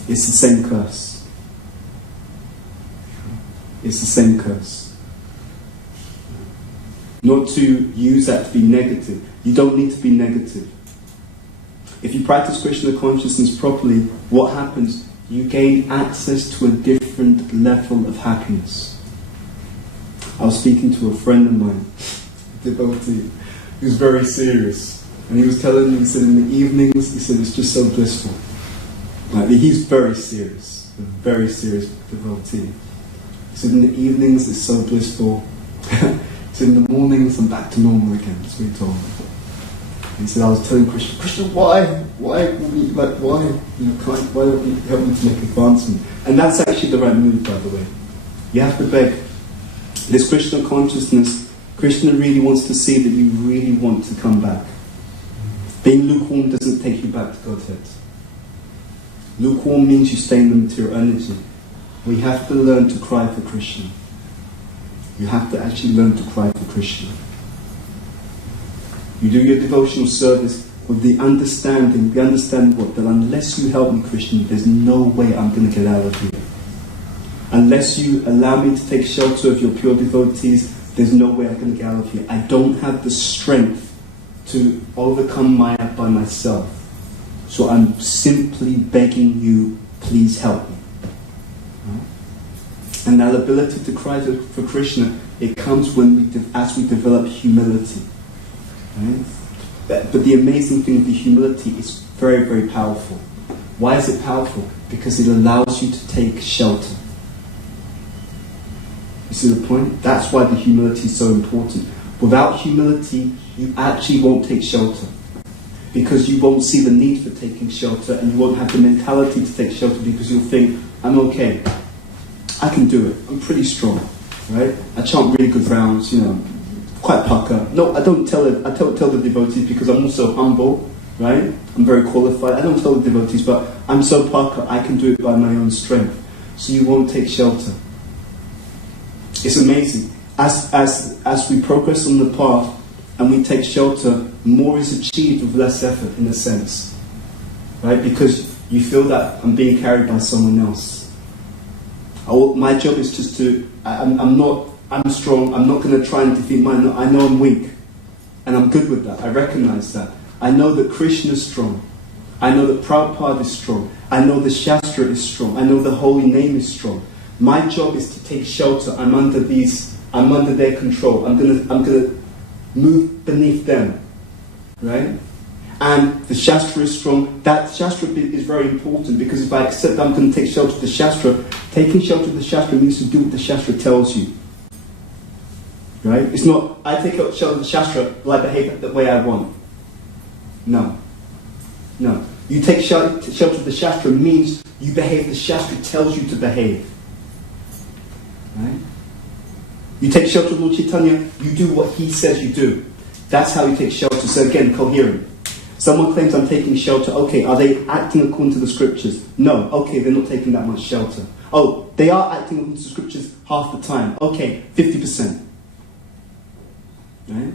It's the same curse. It's the same curse. Not to use that to be negative. You don't need to be negative. If you practice Krishna consciousness properly, what happens? You gain access to a different level of happiness. I was speaking to a friend of mine, a devotee, who was very serious. And he was telling me, he said, in the evenings, he said, it's just so blissful. Like, he's very serious, a very serious devotee. He said, in the evenings, it's so blissful. He said, in the mornings, I'm back to normal again. That's what he told me. He said, I was telling Krishna, why? Why? Like, why? You know, why don't you help me to make advancement? And that's actually the right move, by the way. You have to beg. This Krishna consciousness, Krishna really wants to see that you really want to come back. Being lukewarm doesn't take you back to Godhead. Lukewarm means you stay in the material energy. We have to learn to cry for Krishna. You have to actually learn to cry for Krishna. You do your devotional service with the understanding what? That unless you help me, Krishna, there's no way I'm going to get out of here. Unless you allow me to take shelter of your pure devotees, there's no way I'm going to get out of here. I don't have the strength to overcome Maya by myself. So I'm simply begging you, please help me. And that ability to cry for Krishna, it comes as we develop humility. Right? But the amazing thing with the humility is very, very powerful. Why is it powerful? Because it allows you to take shelter. You see the point? That's why the humility is so important. Without humility, you actually won't take shelter. Because you won't see the need for taking shelter, and you won't have the mentality to take shelter because you'll think, I'm okay. I can do it. I'm pretty strong. Right? I chant really good rounds, you know, quite pucker. No, I don't tell it. I tell the devotees because I'm also humble, right? I'm very qualified. I don't tell the devotees, but I'm so pucker, I can do it by my own strength. So you won't take shelter. It's amazing. As we progress on the path and we take shelter, more is achieved with less effort, in a sense, right? Because you feel that I'm being carried by someone else. My job is just to. I'm strong. I'm not going to try and defeat mine. I know I'm weak, and I'm good with that. I recognize that. I know that Krishna is strong. I know that Prabhupada is strong. I know the Shastra is strong. I know the holy name is strong. My job is to take shelter. I'm under their control. I'm gonna move beneath them, right? And the Shastra is strong. That Shastra is very important because if I accept that I'm going to take shelter of the Shastra, taking shelter of the Shastra means to do what the Shastra tells you. Right? It's not, I take shelter of the Shastra, will I behave the way I want? No. No. You take shelter of the Shastra means you behave the Shastra tells you to behave. Right? You take shelter of Lord Chaitanya, you do what he says you do. That's how you take shelter. So again, coherent. Someone claims I'm taking shelter. Okay, are they acting according to the scriptures? No. Okay, they're not taking that much shelter. Oh, they are acting according to the scriptures half the time. Okay, 50%. Right?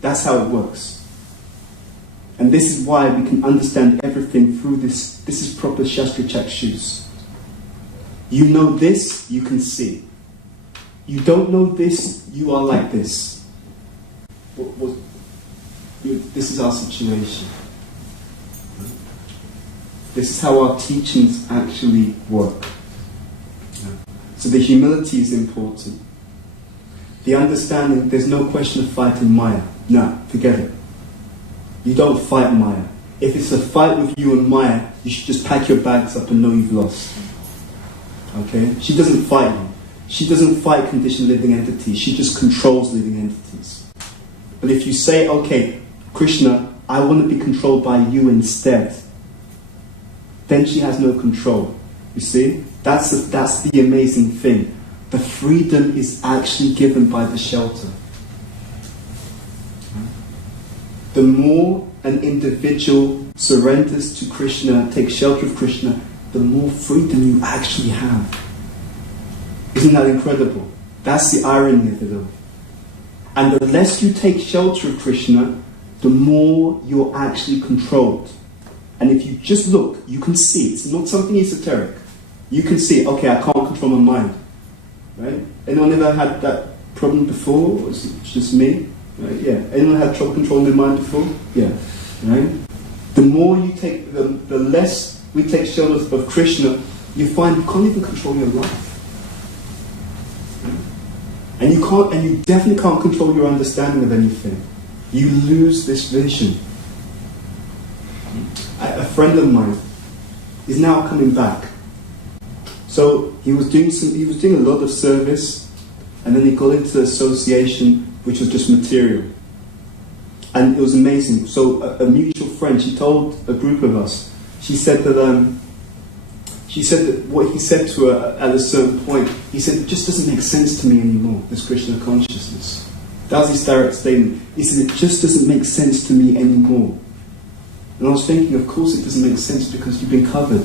That's how it works. And this is why we can understand everything through this. This is proper Shastra Chakshus. You know this, you can see. You don't know this, you are like this. This is our situation. This is how our teachings actually work. So the humility is important. The understanding, there's no question of fighting Maya. No, forget it. You don't fight Maya. If it's a fight with you and Maya, you should just pack your bags up and know you've lost. Okay? She doesn't fight you. She doesn't fight conditioned living entities. She just controls living entities. But if you say, okay, Krishna, I want to be controlled by you instead, then she has no control. You see? That's the amazing thing. The freedom is actually given by the shelter. The more an individual surrenders to Krishna, takes shelter of Krishna, the more freedom you actually have. Isn't that incredible? That's the irony of it all. And the less you take shelter of Krishna, the more you're actually controlled. And if you just look, you can see. It's not something esoteric. You can see, okay, I can't control my mind. Right? Anyone ever had that problem before? Or is it just me? Right? Yeah. Anyone had trouble controlling their mind before? Yeah. Right? The more you take, the less we take shelter of Krishna, you find you can't even control your life. And you definitely can't control your understanding of anything. You lose this vision. A friend of mine is now coming back. So he was doing a lot of service, and then he got into the association which was just material. And it was amazing. So a mutual friend, she told a group of us, she said that what he said to her at a certain point, he said, it just doesn't make sense to me anymore, this Krishna consciousness. That was his direct statement. He said, it just doesn't make sense to me anymore. And I was thinking, of course it doesn't make sense because you've been covered.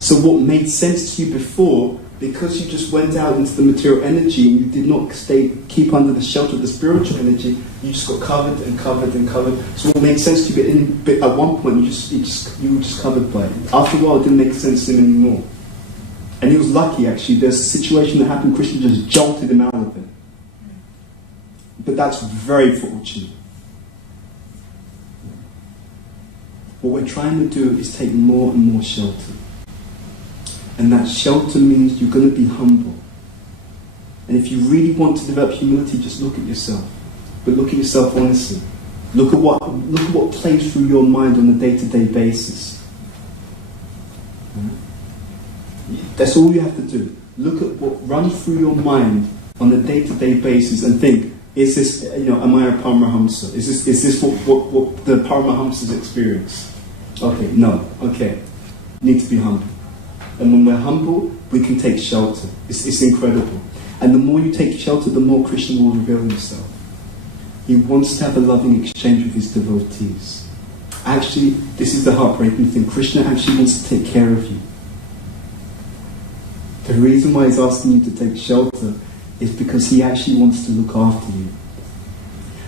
So what made sense to you before, because you just went out into the material energy and you did not keep under the shelter of the spiritual energy, you just got covered and covered and covered. So what made sense to you, but at one point you were just covered by it. After a while it didn't make sense to him anymore. And he was lucky actually. There's a situation that happened, Krishna just jolted him out of it. But that's very fortunate. What we're trying to do is take more and more shelter. And that shelter means you're going to be humble. And if you really want to develop humility, just look at yourself. But look at yourself honestly. Look at what plays through your mind on a day-to-day basis. That's all you have to do. Look at what runs through your mind on a day-to-day basis and think, is this, am I a Paramahamsa? Is this what the Paramahamsas experience? Okay, no, okay. Need to be humble. And when we're humble, we can take shelter. It's incredible. And the more you take shelter, the more Krishna will reveal himself. He wants to have a loving exchange with his devotees. Actually, this is the heartbreaking thing. Krishna actually wants to take care of you. The reason why he's asking you to take shelter is because he actually wants to look after you.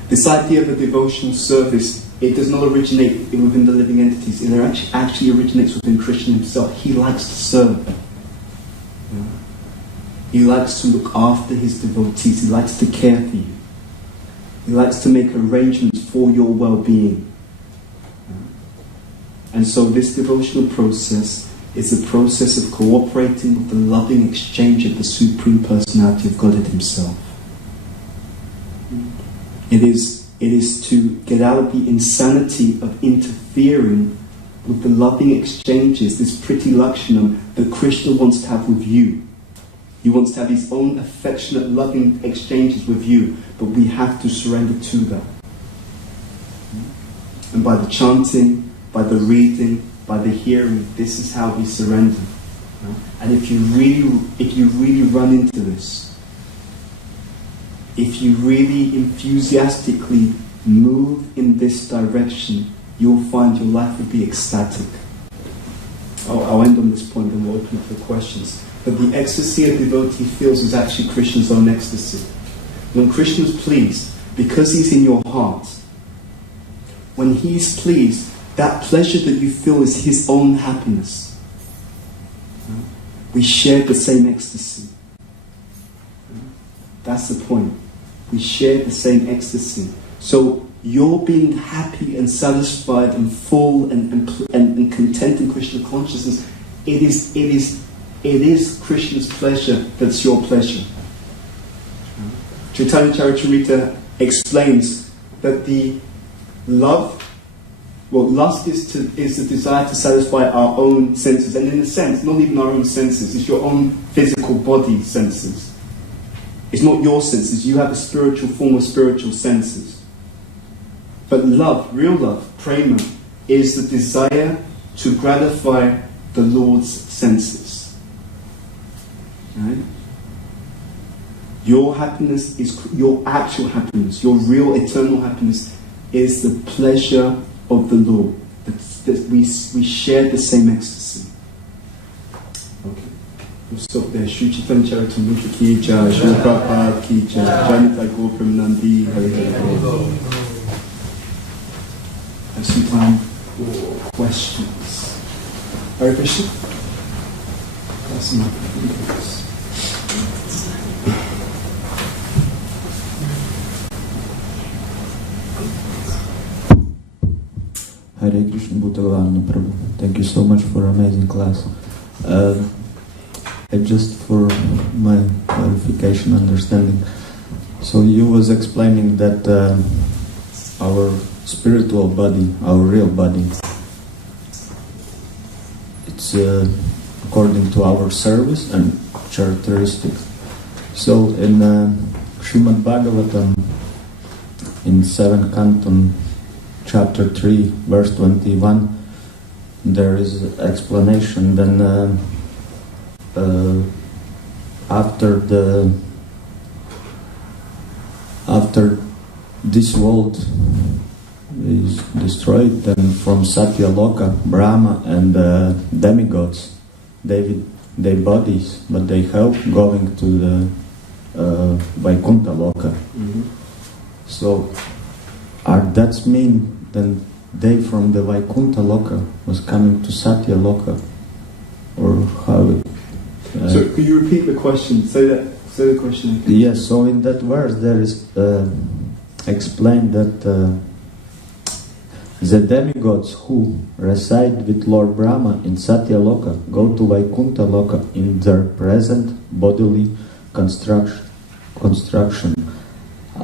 This idea of a devotional service, it does not originate within the living entities. It actually originates within Krishna himself. He likes to serve. He likes to look after his devotees. He likes to care for you. He likes to make arrangements for your well-being. And so this devotional process is a process of cooperating with the loving exchange of the Supreme Personality of Godhead himself. It is to get out of the insanity of interfering with the loving exchanges, this pretty lakshanam that Krishna wants to have with you. He wants to have his own affectionate, loving exchanges with you, but we have to surrender to that. And by the chanting, by the reading, by the hearing, this is how we surrender. And if you really run into this, if you really enthusiastically move in this direction, you'll find your life will be ecstatic. I'll end on this point and we'll open up for questions. But the ecstasy a devotee feels is actually Krishna's own ecstasy. When Krishna's pleased, because he's in your heart, when he's pleased, that pleasure that you feel is his own happiness. We share the same ecstasy. That's the point. We share the same ecstasy. So you're being happy and satisfied and full and content in Krishna consciousness. It is Krishna's pleasure that's your pleasure. Chaitanya Charitamrita explains that lust is the desire to satisfy our own senses, and in a sense, not even our own senses, it's your own physical body senses. It's not your senses, you have a spiritual form of spiritual senses. But love, real love, prema, is the desire to gratify the Lord's senses. Right? Your happiness is your actual happiness, your real eternal happiness is the pleasure of the Lord. That we share the same ecstasy. Okay. We'll stop there. Shri Chaitanya Charitamrita ki jai, Shri Prabhupada ki jai, Janita Gopramanandi, Hari Hari Bol. Have some time for questions. Hare Krishna. That's my questions. Hare Krishna, Bhuta Bhavana, Prabhu. Thank you so much for amazing class. Just for my clarification, understanding. So you was explaining that our spiritual body, our real body, it's according to our service and characteristics. So in Srimad Bhagavatam, in 7th Canton, chapter 3, verse 21, there is explanation. Then after this world is destroyed, then from Satya Loka, Brahma and demigods, their bodies, but they help going to the Vaikuntha Loka. Mm-hmm. So, that mean then they from the Vaikuntha Loka was coming to Satya Loka, or how? So, could you repeat the question? Say the question again. Yes. So in that verse there is explained that the demigods who reside with Lord Brahma in Satya Loka go to Vaikuntha Loka in their present bodily construction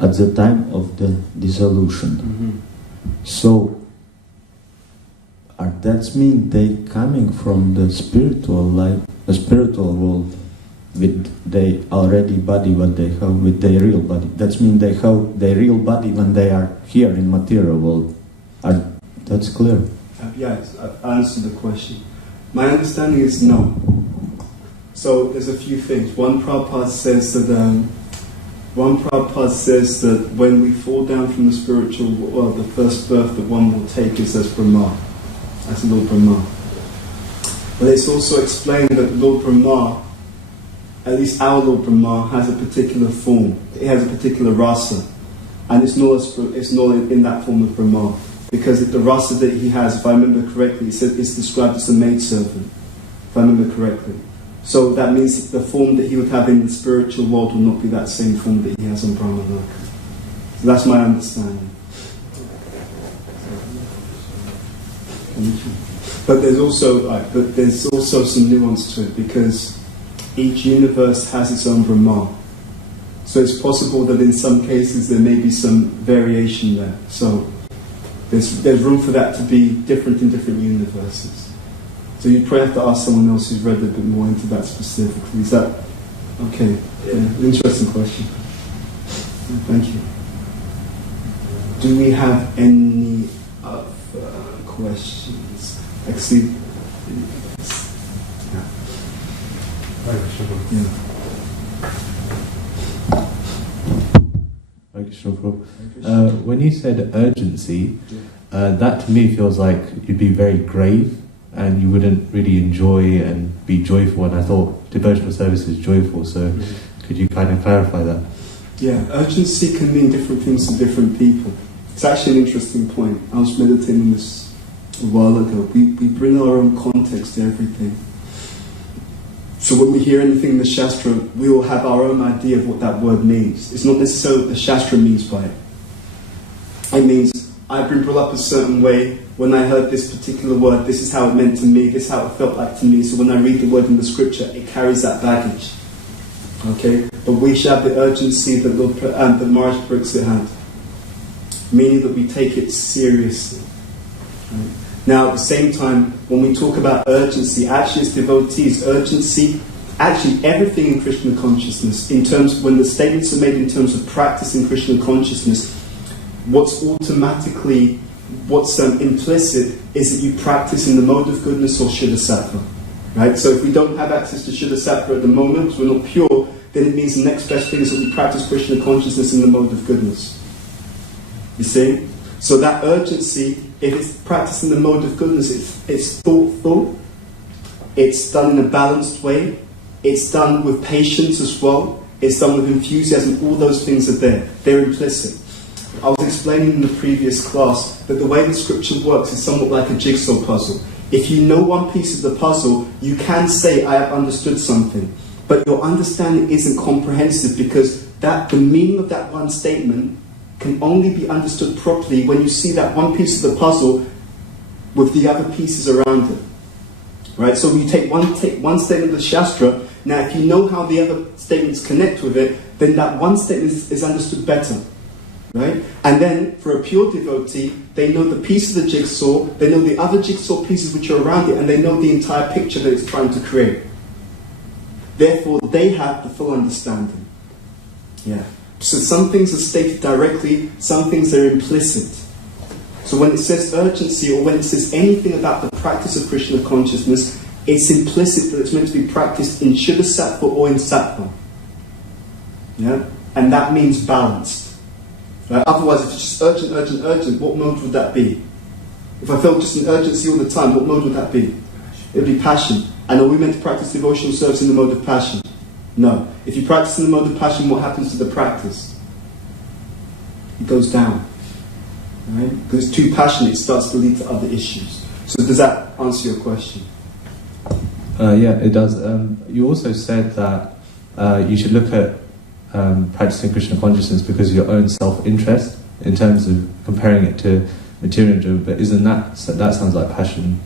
at the time of the dissolution. Mm-hmm. So, that means they coming from the spiritual life, the spiritual world, with their already body, what they have with their real body. That means they have their real body when they are here in material world. That's clear. Yes, I answered the question. My understanding is no. So there's a few things. One Prabhupada says that when we fall down from the spiritual world, the first birth that one will take is as Brahma, as Lord Brahma. But it's also explained that Lord Brahma, at least our Lord Brahma, has a particular form. It has a particular rasa, and it's not in that form of Brahma, because the rasa that he has, if I remember correctly, it's described as a maidservant, if I remember correctly. So that means the form that he would have in the spiritual world will not be that same form that he has on Brahma Loka. So that's my understanding. But there's also some nuance to it, because each universe has its own Brahma. So it's possible that in some cases there may be some variation there. So there's room for that to be different in different universes. So you probably have to ask someone else who's read a bit more into that specifically. Is that okay? Yeah. Interesting question. Thank you. Do we have any other questions? Actually, yeah. When you said urgency, that to me feels like you'd be very grave and you wouldn't really enjoy and be joyful, and I thought devotional service is joyful, so could you kind of clarify that? Yeah, urgency can mean different things to different people. It's actually an interesting point. I was meditating on this a while ago. We bring our own context to everything. So when we hear anything in the Shastra, we all have our own idea of what that word means. It's not necessarily what the Shastra means by it. It means, I've been brought up a certain way. When I heard this particular word, this is how it meant to me, this is how it felt like to me. So when I read the word in the scripture, it carries that baggage. Okay? But we should have the urgency that Maharaj Pariksit had. Meaning that we take it seriously. Right? Now, at the same time, when we talk about urgency, actually as devotees, urgency, actually everything in Krishna consciousness, in terms, when the statements are made in terms of practicing Krishna consciousness, what's implicit is that you practice in the mode of goodness or Shuddha Sattva. Right? So if we don't have access to Shuddha Sattva at the moment, because we're not pure, then it means the next best thing is that we practice Krishna consciousness in the mode of goodness. You see? So that urgency, if it's practiced in the mode of goodness, it's thoughtful, it's done in a balanced way, it's done with patience as well, it's done with enthusiasm, all those things are there. They're implicit. I was explaining in the previous class that the way the scripture works is somewhat like a jigsaw puzzle. If you know one piece of the puzzle, you can say, I have understood something. But your understanding isn't comprehensive, because the meaning of that one statement can only be understood properly when you see that one piece of the puzzle with the other pieces around it. Right? So you take one statement of the Shastra. Now, if you know how the other statements connect with it, then that one statement is understood better. Right? And then, for a pure devotee, they know the piece of the jigsaw, they know the other jigsaw pieces which are around it, and they know the entire picture that it's trying to create. Therefore, they have the full understanding. Yeah. So some things are stated directly, some things are implicit. So when it says urgency, or when it says anything about the practice of Krishna consciousness, it's implicit that it's meant to be practiced in Shuddha Sattva or in Sattva. Yeah? And that means balanced. Right? Otherwise, if it's just urgent, urgent, urgent, what mode would that be? If I felt just an urgency all the time, what mode would that be? It would be passion. And are we meant to practice devotional service in the mode of passion? No. If you practice in the mode of passion, what happens to the practice? It goes down. Right? Because it's too passionate, it starts to lead to other issues. So does that answer your question? Yeah, it does. You also said that you should look at practicing Krishna consciousness because of your own self-interest in terms of comparing it to material enjoyment, but isn't that sounds like passion?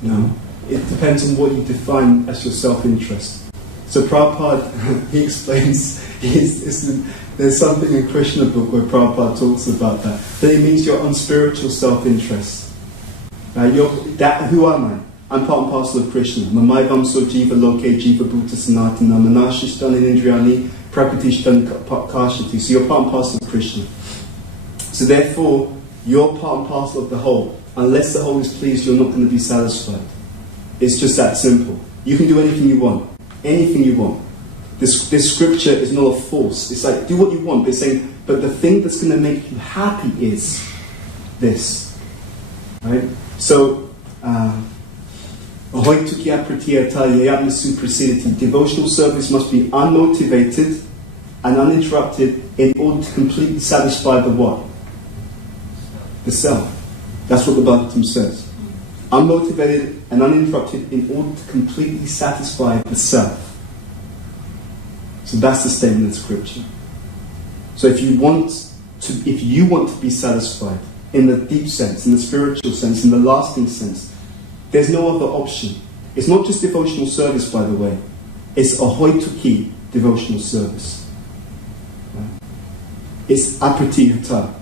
No. It depends on what you define as your self-interest. So Prabhupada, he explains, there's something in Krishna book where Prabhupada talks about that. That it means your own spiritual self-interest. Who am I? I'm part and parcel of Krishna. Mamaivam so jiva loke jiva bhuta sanatana manashishtan indriyani prakrtishtan kashati. So you're part and parcel of Krishna. So therefore, you're part and parcel of the whole. Unless the whole is pleased, you're not going to be satisfied. It's just that simple. You can do anything you want. Anything you want. This scripture is not a force. It's like, do what you want. But it's saying, but the thing that's going to make you happy is this. Right? So, devotional service must be unmotivated and uninterrupted in order to completely satisfy the what? The self. That's what the Bhagavatam says. Unmotivated and uninterrupted in order to completely satisfy the self. So that's the statement in Scripture. So if you want to be satisfied in the deep sense, in the spiritual sense, in the lasting sense, there's no other option. It's not just devotional service, by the way. It's ahoituki devotional service. Right? It's apratihata.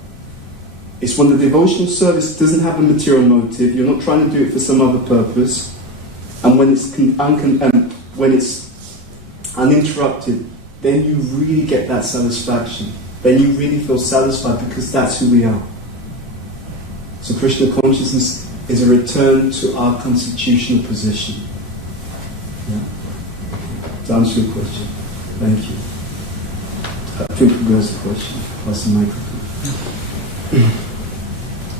It's when the devotional service doesn't have a material motive, you're not trying to do it for some other purpose, and when it's uninterrupted, then you really get that satisfaction. Then you really feel satisfied because that's who we are. So Krishna consciousness is a return to our constitutional position. Yeah? To answer your question. Thank you. I think there's a question. Pass the microphone.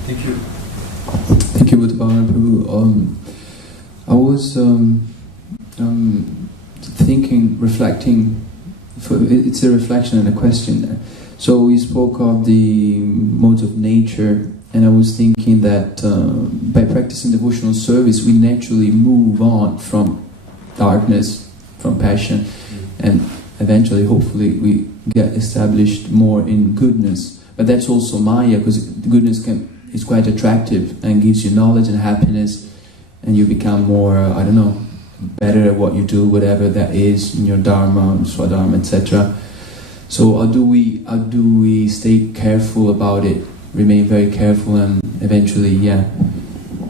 Thank you. Thank you, Bhuta Bhavana Prabhu. I was thinking, reflecting. It's a reflection and a question there. So we spoke of the modes of nature, and I was thinking that by practicing devotional service, we naturally move on from darkness, from passion, and eventually, hopefully, we get established more in goodness. But that's also Maya, because goodness is quite attractive and gives you knowledge and happiness, and you become more, better at what you do, whatever that is in your dharma, swadharma, etc. So how do we stay careful about it, remain very careful, and eventually,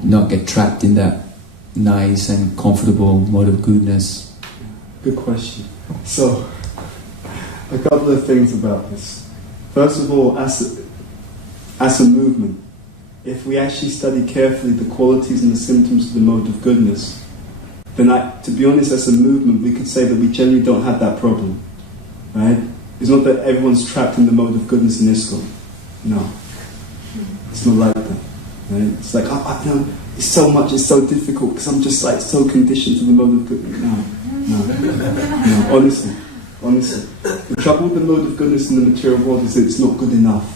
not get trapped in that nice and comfortable mode of goodness? Good question. So, a couple of things about this. First of all, as a movement, if we actually study carefully the qualities and the symptoms of the mode of goodness, then to be honest, as a movement, we could say that we generally don't have that problem. Right? It's not that everyone's trapped in the mode of goodness in ISKCON. No. It's not like that. Right? It's like, it's so difficult because I'm just like so conditioned to the mode of goodness. No. Honestly. The trouble with the mode of goodness in the material world is that it's not good enough.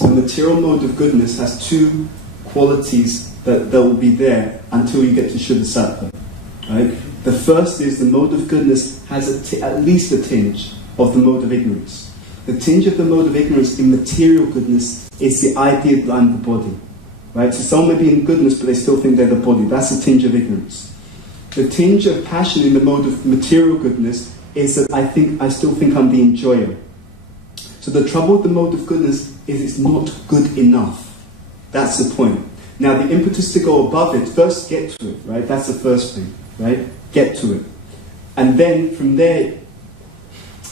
The material mode of goodness has two qualities that will be there until you get to Shuddha Sattva. Right? The first is the mode of goodness has at least a tinge of the mode of ignorance. The tinge of the mode of ignorance in material goodness is the idea that I'm the body. Right? So someone may be in goodness but they still think they're the body. That's a tinge of ignorance. The tinge of passion in the mode of material goodness is that I still think I'm the enjoyer. So the trouble with the mode of goodness is it's not good enough. That's the point. Now the impetus to go above it, first get to it, right? That's the first thing, right? Get to it. And then from there,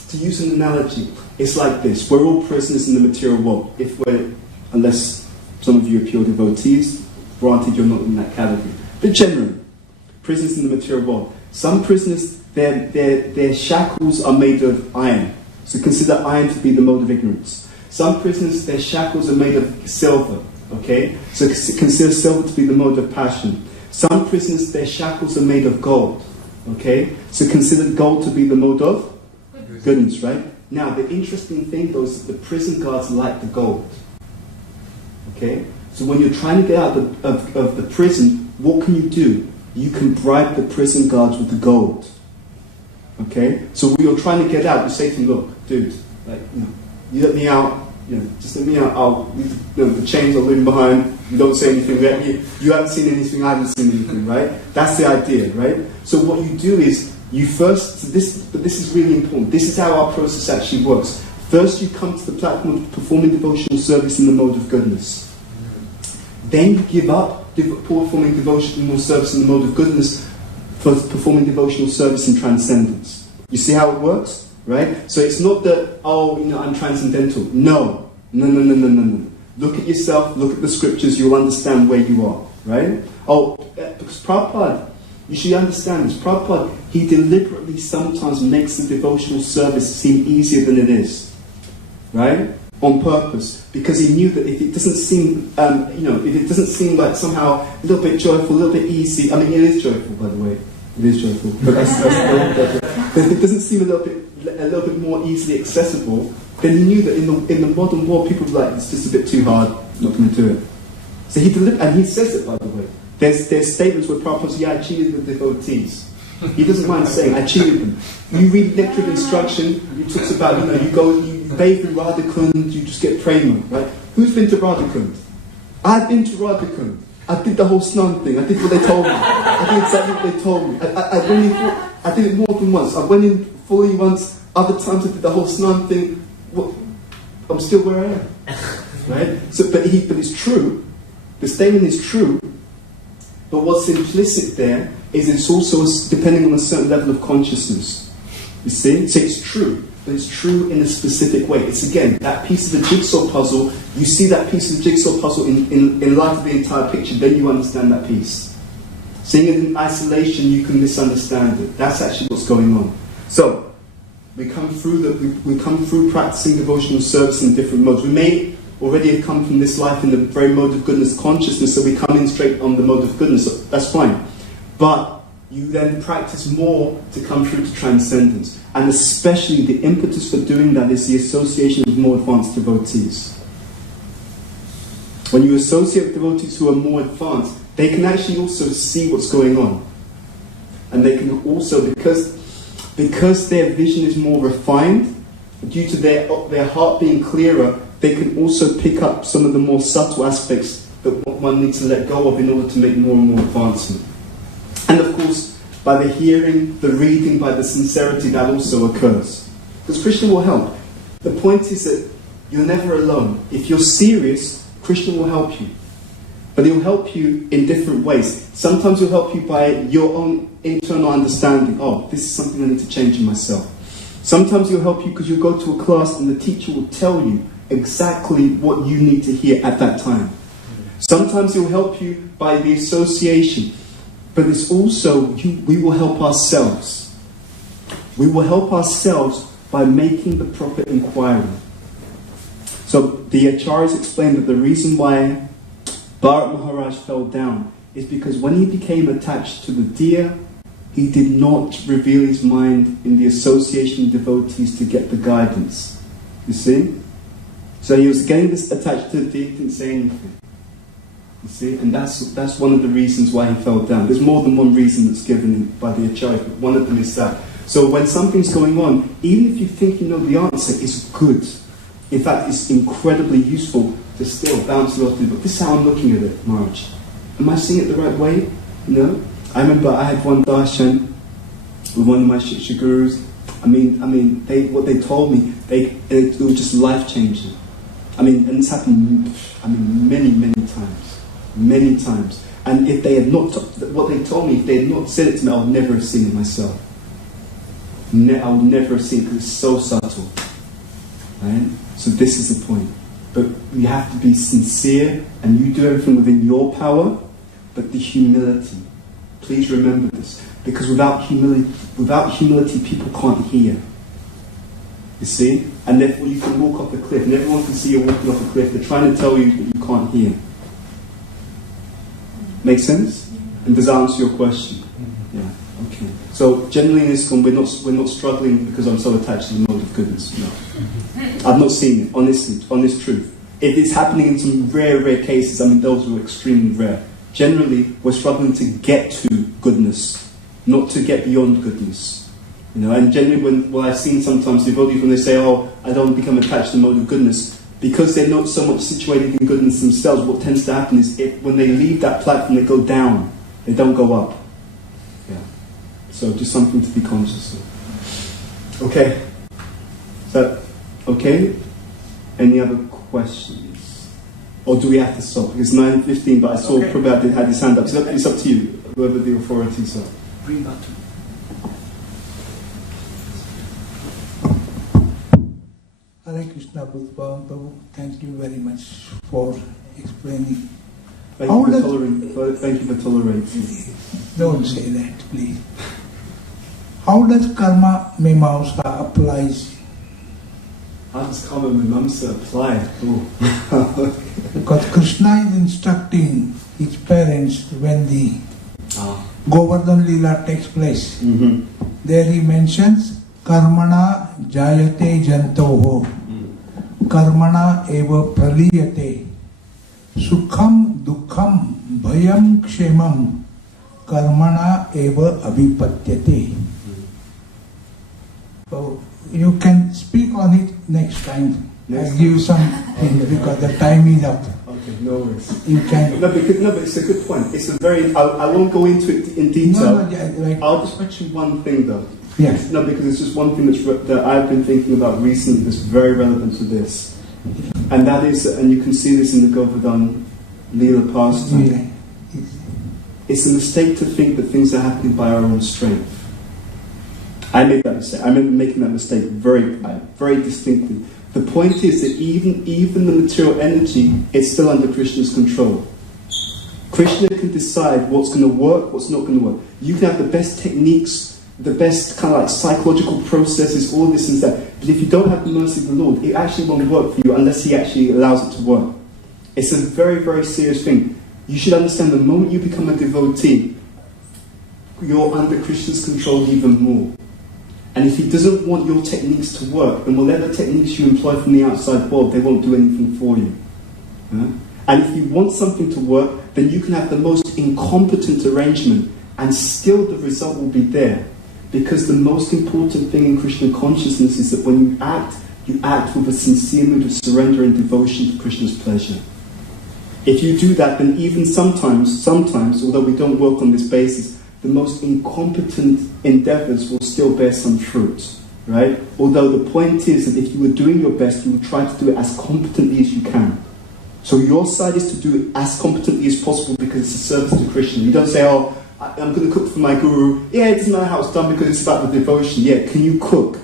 to use an analogy, It's like this. We're all prisoners in the material world. Unless some of you are pure devotees, granted you're not in that category. But generally, prisoners in the material world. Some prisoners, their shackles are made of iron. So consider iron to be the mode of ignorance. Some prisoners, their shackles are made of silver. Okay? So consider silver to be the mode of passion. Some prisoners, their shackles are made of gold. Okay? So consider gold to be the mode of goodness, right? Now, the interesting thing though is that the prison guards like the gold. Okay? So when you're trying to get out of the prison, what can you do? You can bribe the prison guards with the gold. Okay? So when you're trying to get out, you say to them, look, dude, like, you let me out, just let me out, the chains are leaving behind, you don't say anything, you haven't seen anything, I haven't seen anything, right? That's the idea, right? So what you do is, but this is really important, this is how our process actually works. First you come to the platform of performing devotional service in the mode of goodness. Then you give up performing devotional service in the mode of goodness for performing devotional service in transcendence. You see how it works? Right? So it's not that, I'm transcendental. No. Look at yourself, look at the scriptures, you'll understand where you are. Right? Because Prabhupada, you should understand this, Prabhupada, he deliberately sometimes makes the devotional service seem easier than it is. Right? On purpose. Because he knew that if it doesn't seem, if it doesn't seem like somehow a little bit joyful, a little bit easy, I mean it is joyful by the way, it is joyful, but if it doesn't seem a little bit more easily accessible, then he knew that in the modern world people were like, it's just a bit too hard, I'm not going to do it. So and he says it by the way. There's statements where Prabhupada says, I cheated the devotees. He doesn't mind saying, I cheated them. You read Nectar of Instruction, it talks about, you bathe in Radhakund, you just get prema, right? Who's been to Radhakund? I've been to Radhakund. I did the whole snan thing. I did what they told me. I did exactly what they told me. I did it more than once. I went in fully once. Other times I did the whole snan thing. I'm still where I am, right? So, but it's true. The statement is true. But what's implicit there is it's also depending on a certain level of consciousness. You see? So it's true, but it's true in a specific way. It's again, that piece of the jigsaw puzzle, you see that piece of the jigsaw puzzle in light of the entire picture, then you understand that piece. Seeing it in isolation, you can misunderstand it. That's actually what's going on. So, we come through practicing devotional service in different modes. We may already have come from this life in the very mode of goodness consciousness, so we come in straight on the mode of goodness, so that's fine. But you then practice more to come through to transcendence. And especially the impetus for doing that is the association with more advanced devotees. When you associate with devotees who are more advanced, they can actually also see what's going on. And they can also, because their vision is more refined, due to their heart being clearer, they can also pick up some of the more subtle aspects that one needs to let go of in order to make more and more advancement. And of course, by the hearing, the reading, by the sincerity, that also occurs. Because Krishna will help. The point is that you're never alone. If you're serious, Krishna will help you. But he'll help you in different ways. Sometimes he'll help you by your own internal understanding. This is something I need to change in myself. Sometimes he'll help you because you'll go to a class and the teacher will tell you exactly what you need to hear at that time. Sometimes he'll help you by the association. But it's also, we will help ourselves. We will help ourselves by making the proper inquiry. So the Acharyas explained that the reason why Bharat Maharaj fell down is because when he became attached to the deer, he did not reveal his mind in the association of devotees to get the guidance. You see? So he was getting this attached to the deer, didn't say anything. You see? And that's one of the reasons why he fell down. There's more than one reason that's given by the Acharya, but one of them is that. So when something's going on, even if you think you know the answer, it's good. In fact, it's incredibly useful to still bounce it off the book. This is how I'm looking at it, Maharaj. Am I seeing it the right way? No? I remember I had one darshan with one of my Shiksha gurus. What they told me, it was just life-changing. And it's happened, many, many times. Many times. And if they had not, what they told me, if they had not said it to me, I would never have seen it myself. I would never have seen it because it's so subtle. Right? So this is the point. But you have to be sincere, and you do everything within your power, but the humility. Please remember this. Because without humility, people can't hear. You see? And therefore you can walk off a cliff, and everyone can see you walking off a cliff. They're trying to tell you that you can't hear. Make sense? And does that answer your question? Yeah. Okay. So generally in ISKCON, we're not struggling because I'm so attached to the mode of goodness. No. I've not seen it, honestly, honest truth. If it's happening in some rare cases, I mean those were extremely rare. Generally, we're struggling to get to goodness, not to get beyond goodness. You know, and generally when I've seen sometimes devotees when they say, oh, I don't become attached to the mode of goodness, because they're not so much situated in goodness themselves, what tends to happen is when they leave that platform, they go down. They don't go up. Yeah. So just something to be conscious of. Okay. Is that okay? Any other questions? Or do we have to stop? It's 9:15, but I saw Prabhat had his hand up. So it's up to you, whoever the authorities are. Bring that to me. Hare Krishna, Bhuta Bhavana Prabhu. Thank you very much for explaining. Thank you for tolerating. Don't say that, please. How does karma mimamsa applies? How does karma mimamsa apply? Because Krishna is instructing his parents when the Govardhan Lila takes place. Mm-hmm. There he mentions karmana jayate jantoho, karmana eva praliyate, sukham dukham bhayam kshemam, karmana eva abhipatyate. So you can speak on it next time. I'll give you some hint because the time is up. Okay, no worries. You can. No, but it's a good point. It's a very. I won't go into it in detail. I'll just mention one thing though. Yes. No, because it's just one thing that I've been thinking about recently that's very relevant to this, and that is, and you can see this in the Govardhan Lila pastime. Yeah. It's a mistake to think that things are happening by our own strength. I made that mistake. I remember making that mistake very distinctly. The point is that even the material energy is still under Krishna's control. Krishna can decide what's going to work, what's not going to work. You can have the best techniques, the best kind of like psychological processes, all this and that. But if you don't have the mercy of the Lord, it actually won't work for you unless He actually allows it to work. It's a very, very serious thing. You should understand the moment you become a devotee, you're under Krishna's control even more. And if He doesn't want your techniques to work, then whatever techniques you employ from the outside world, they won't do anything for you. Yeah? And if you want something to work, then you can have the most incompetent arrangement and still the result will be there. Because the most important thing in Krishna consciousness is that when you act with a sincere mood of surrender and devotion to Krishna's pleasure. If you do that, then even sometimes, although we don't work on this basis, the most incompetent endeavors will still bear some fruit, right? Although the point is that if you were doing your best, you would try to do it as competently as you can. So your side is to do it as competently as possible because it's a service to Krishna. You don't say, oh, I'm going to cook for my guru. Yeah, it doesn't matter how it's done because it's about the devotion. Yeah, can you cook?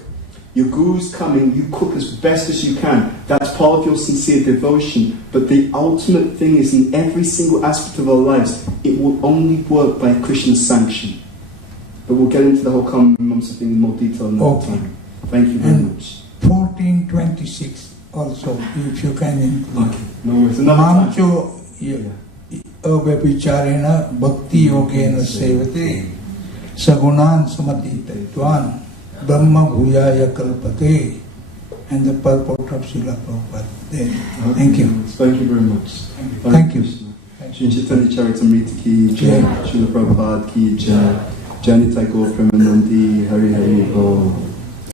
Your guru's coming, you cook as best as you can. That's part of your sincere devotion. But the ultimate thing is in every single aspect of our lives, it will only work by Krishna's sanction. But we'll get into the whole Karma Mimamsa thing in more detail another time. Thank you very much. 1426 also, if you can include. Okay, no worries. Another time. Avabhicharena bhakti yogena sevate sagunan samatitvan Brahma Bhuyaya Kalpate, and the purport of Srila Prabhupada there. Thank you. Thank you very much. Thank you. Shri Chaitanya Charitamrita ki jai, Srila Prabhupada ki jai, Janitai Gaur Premanandi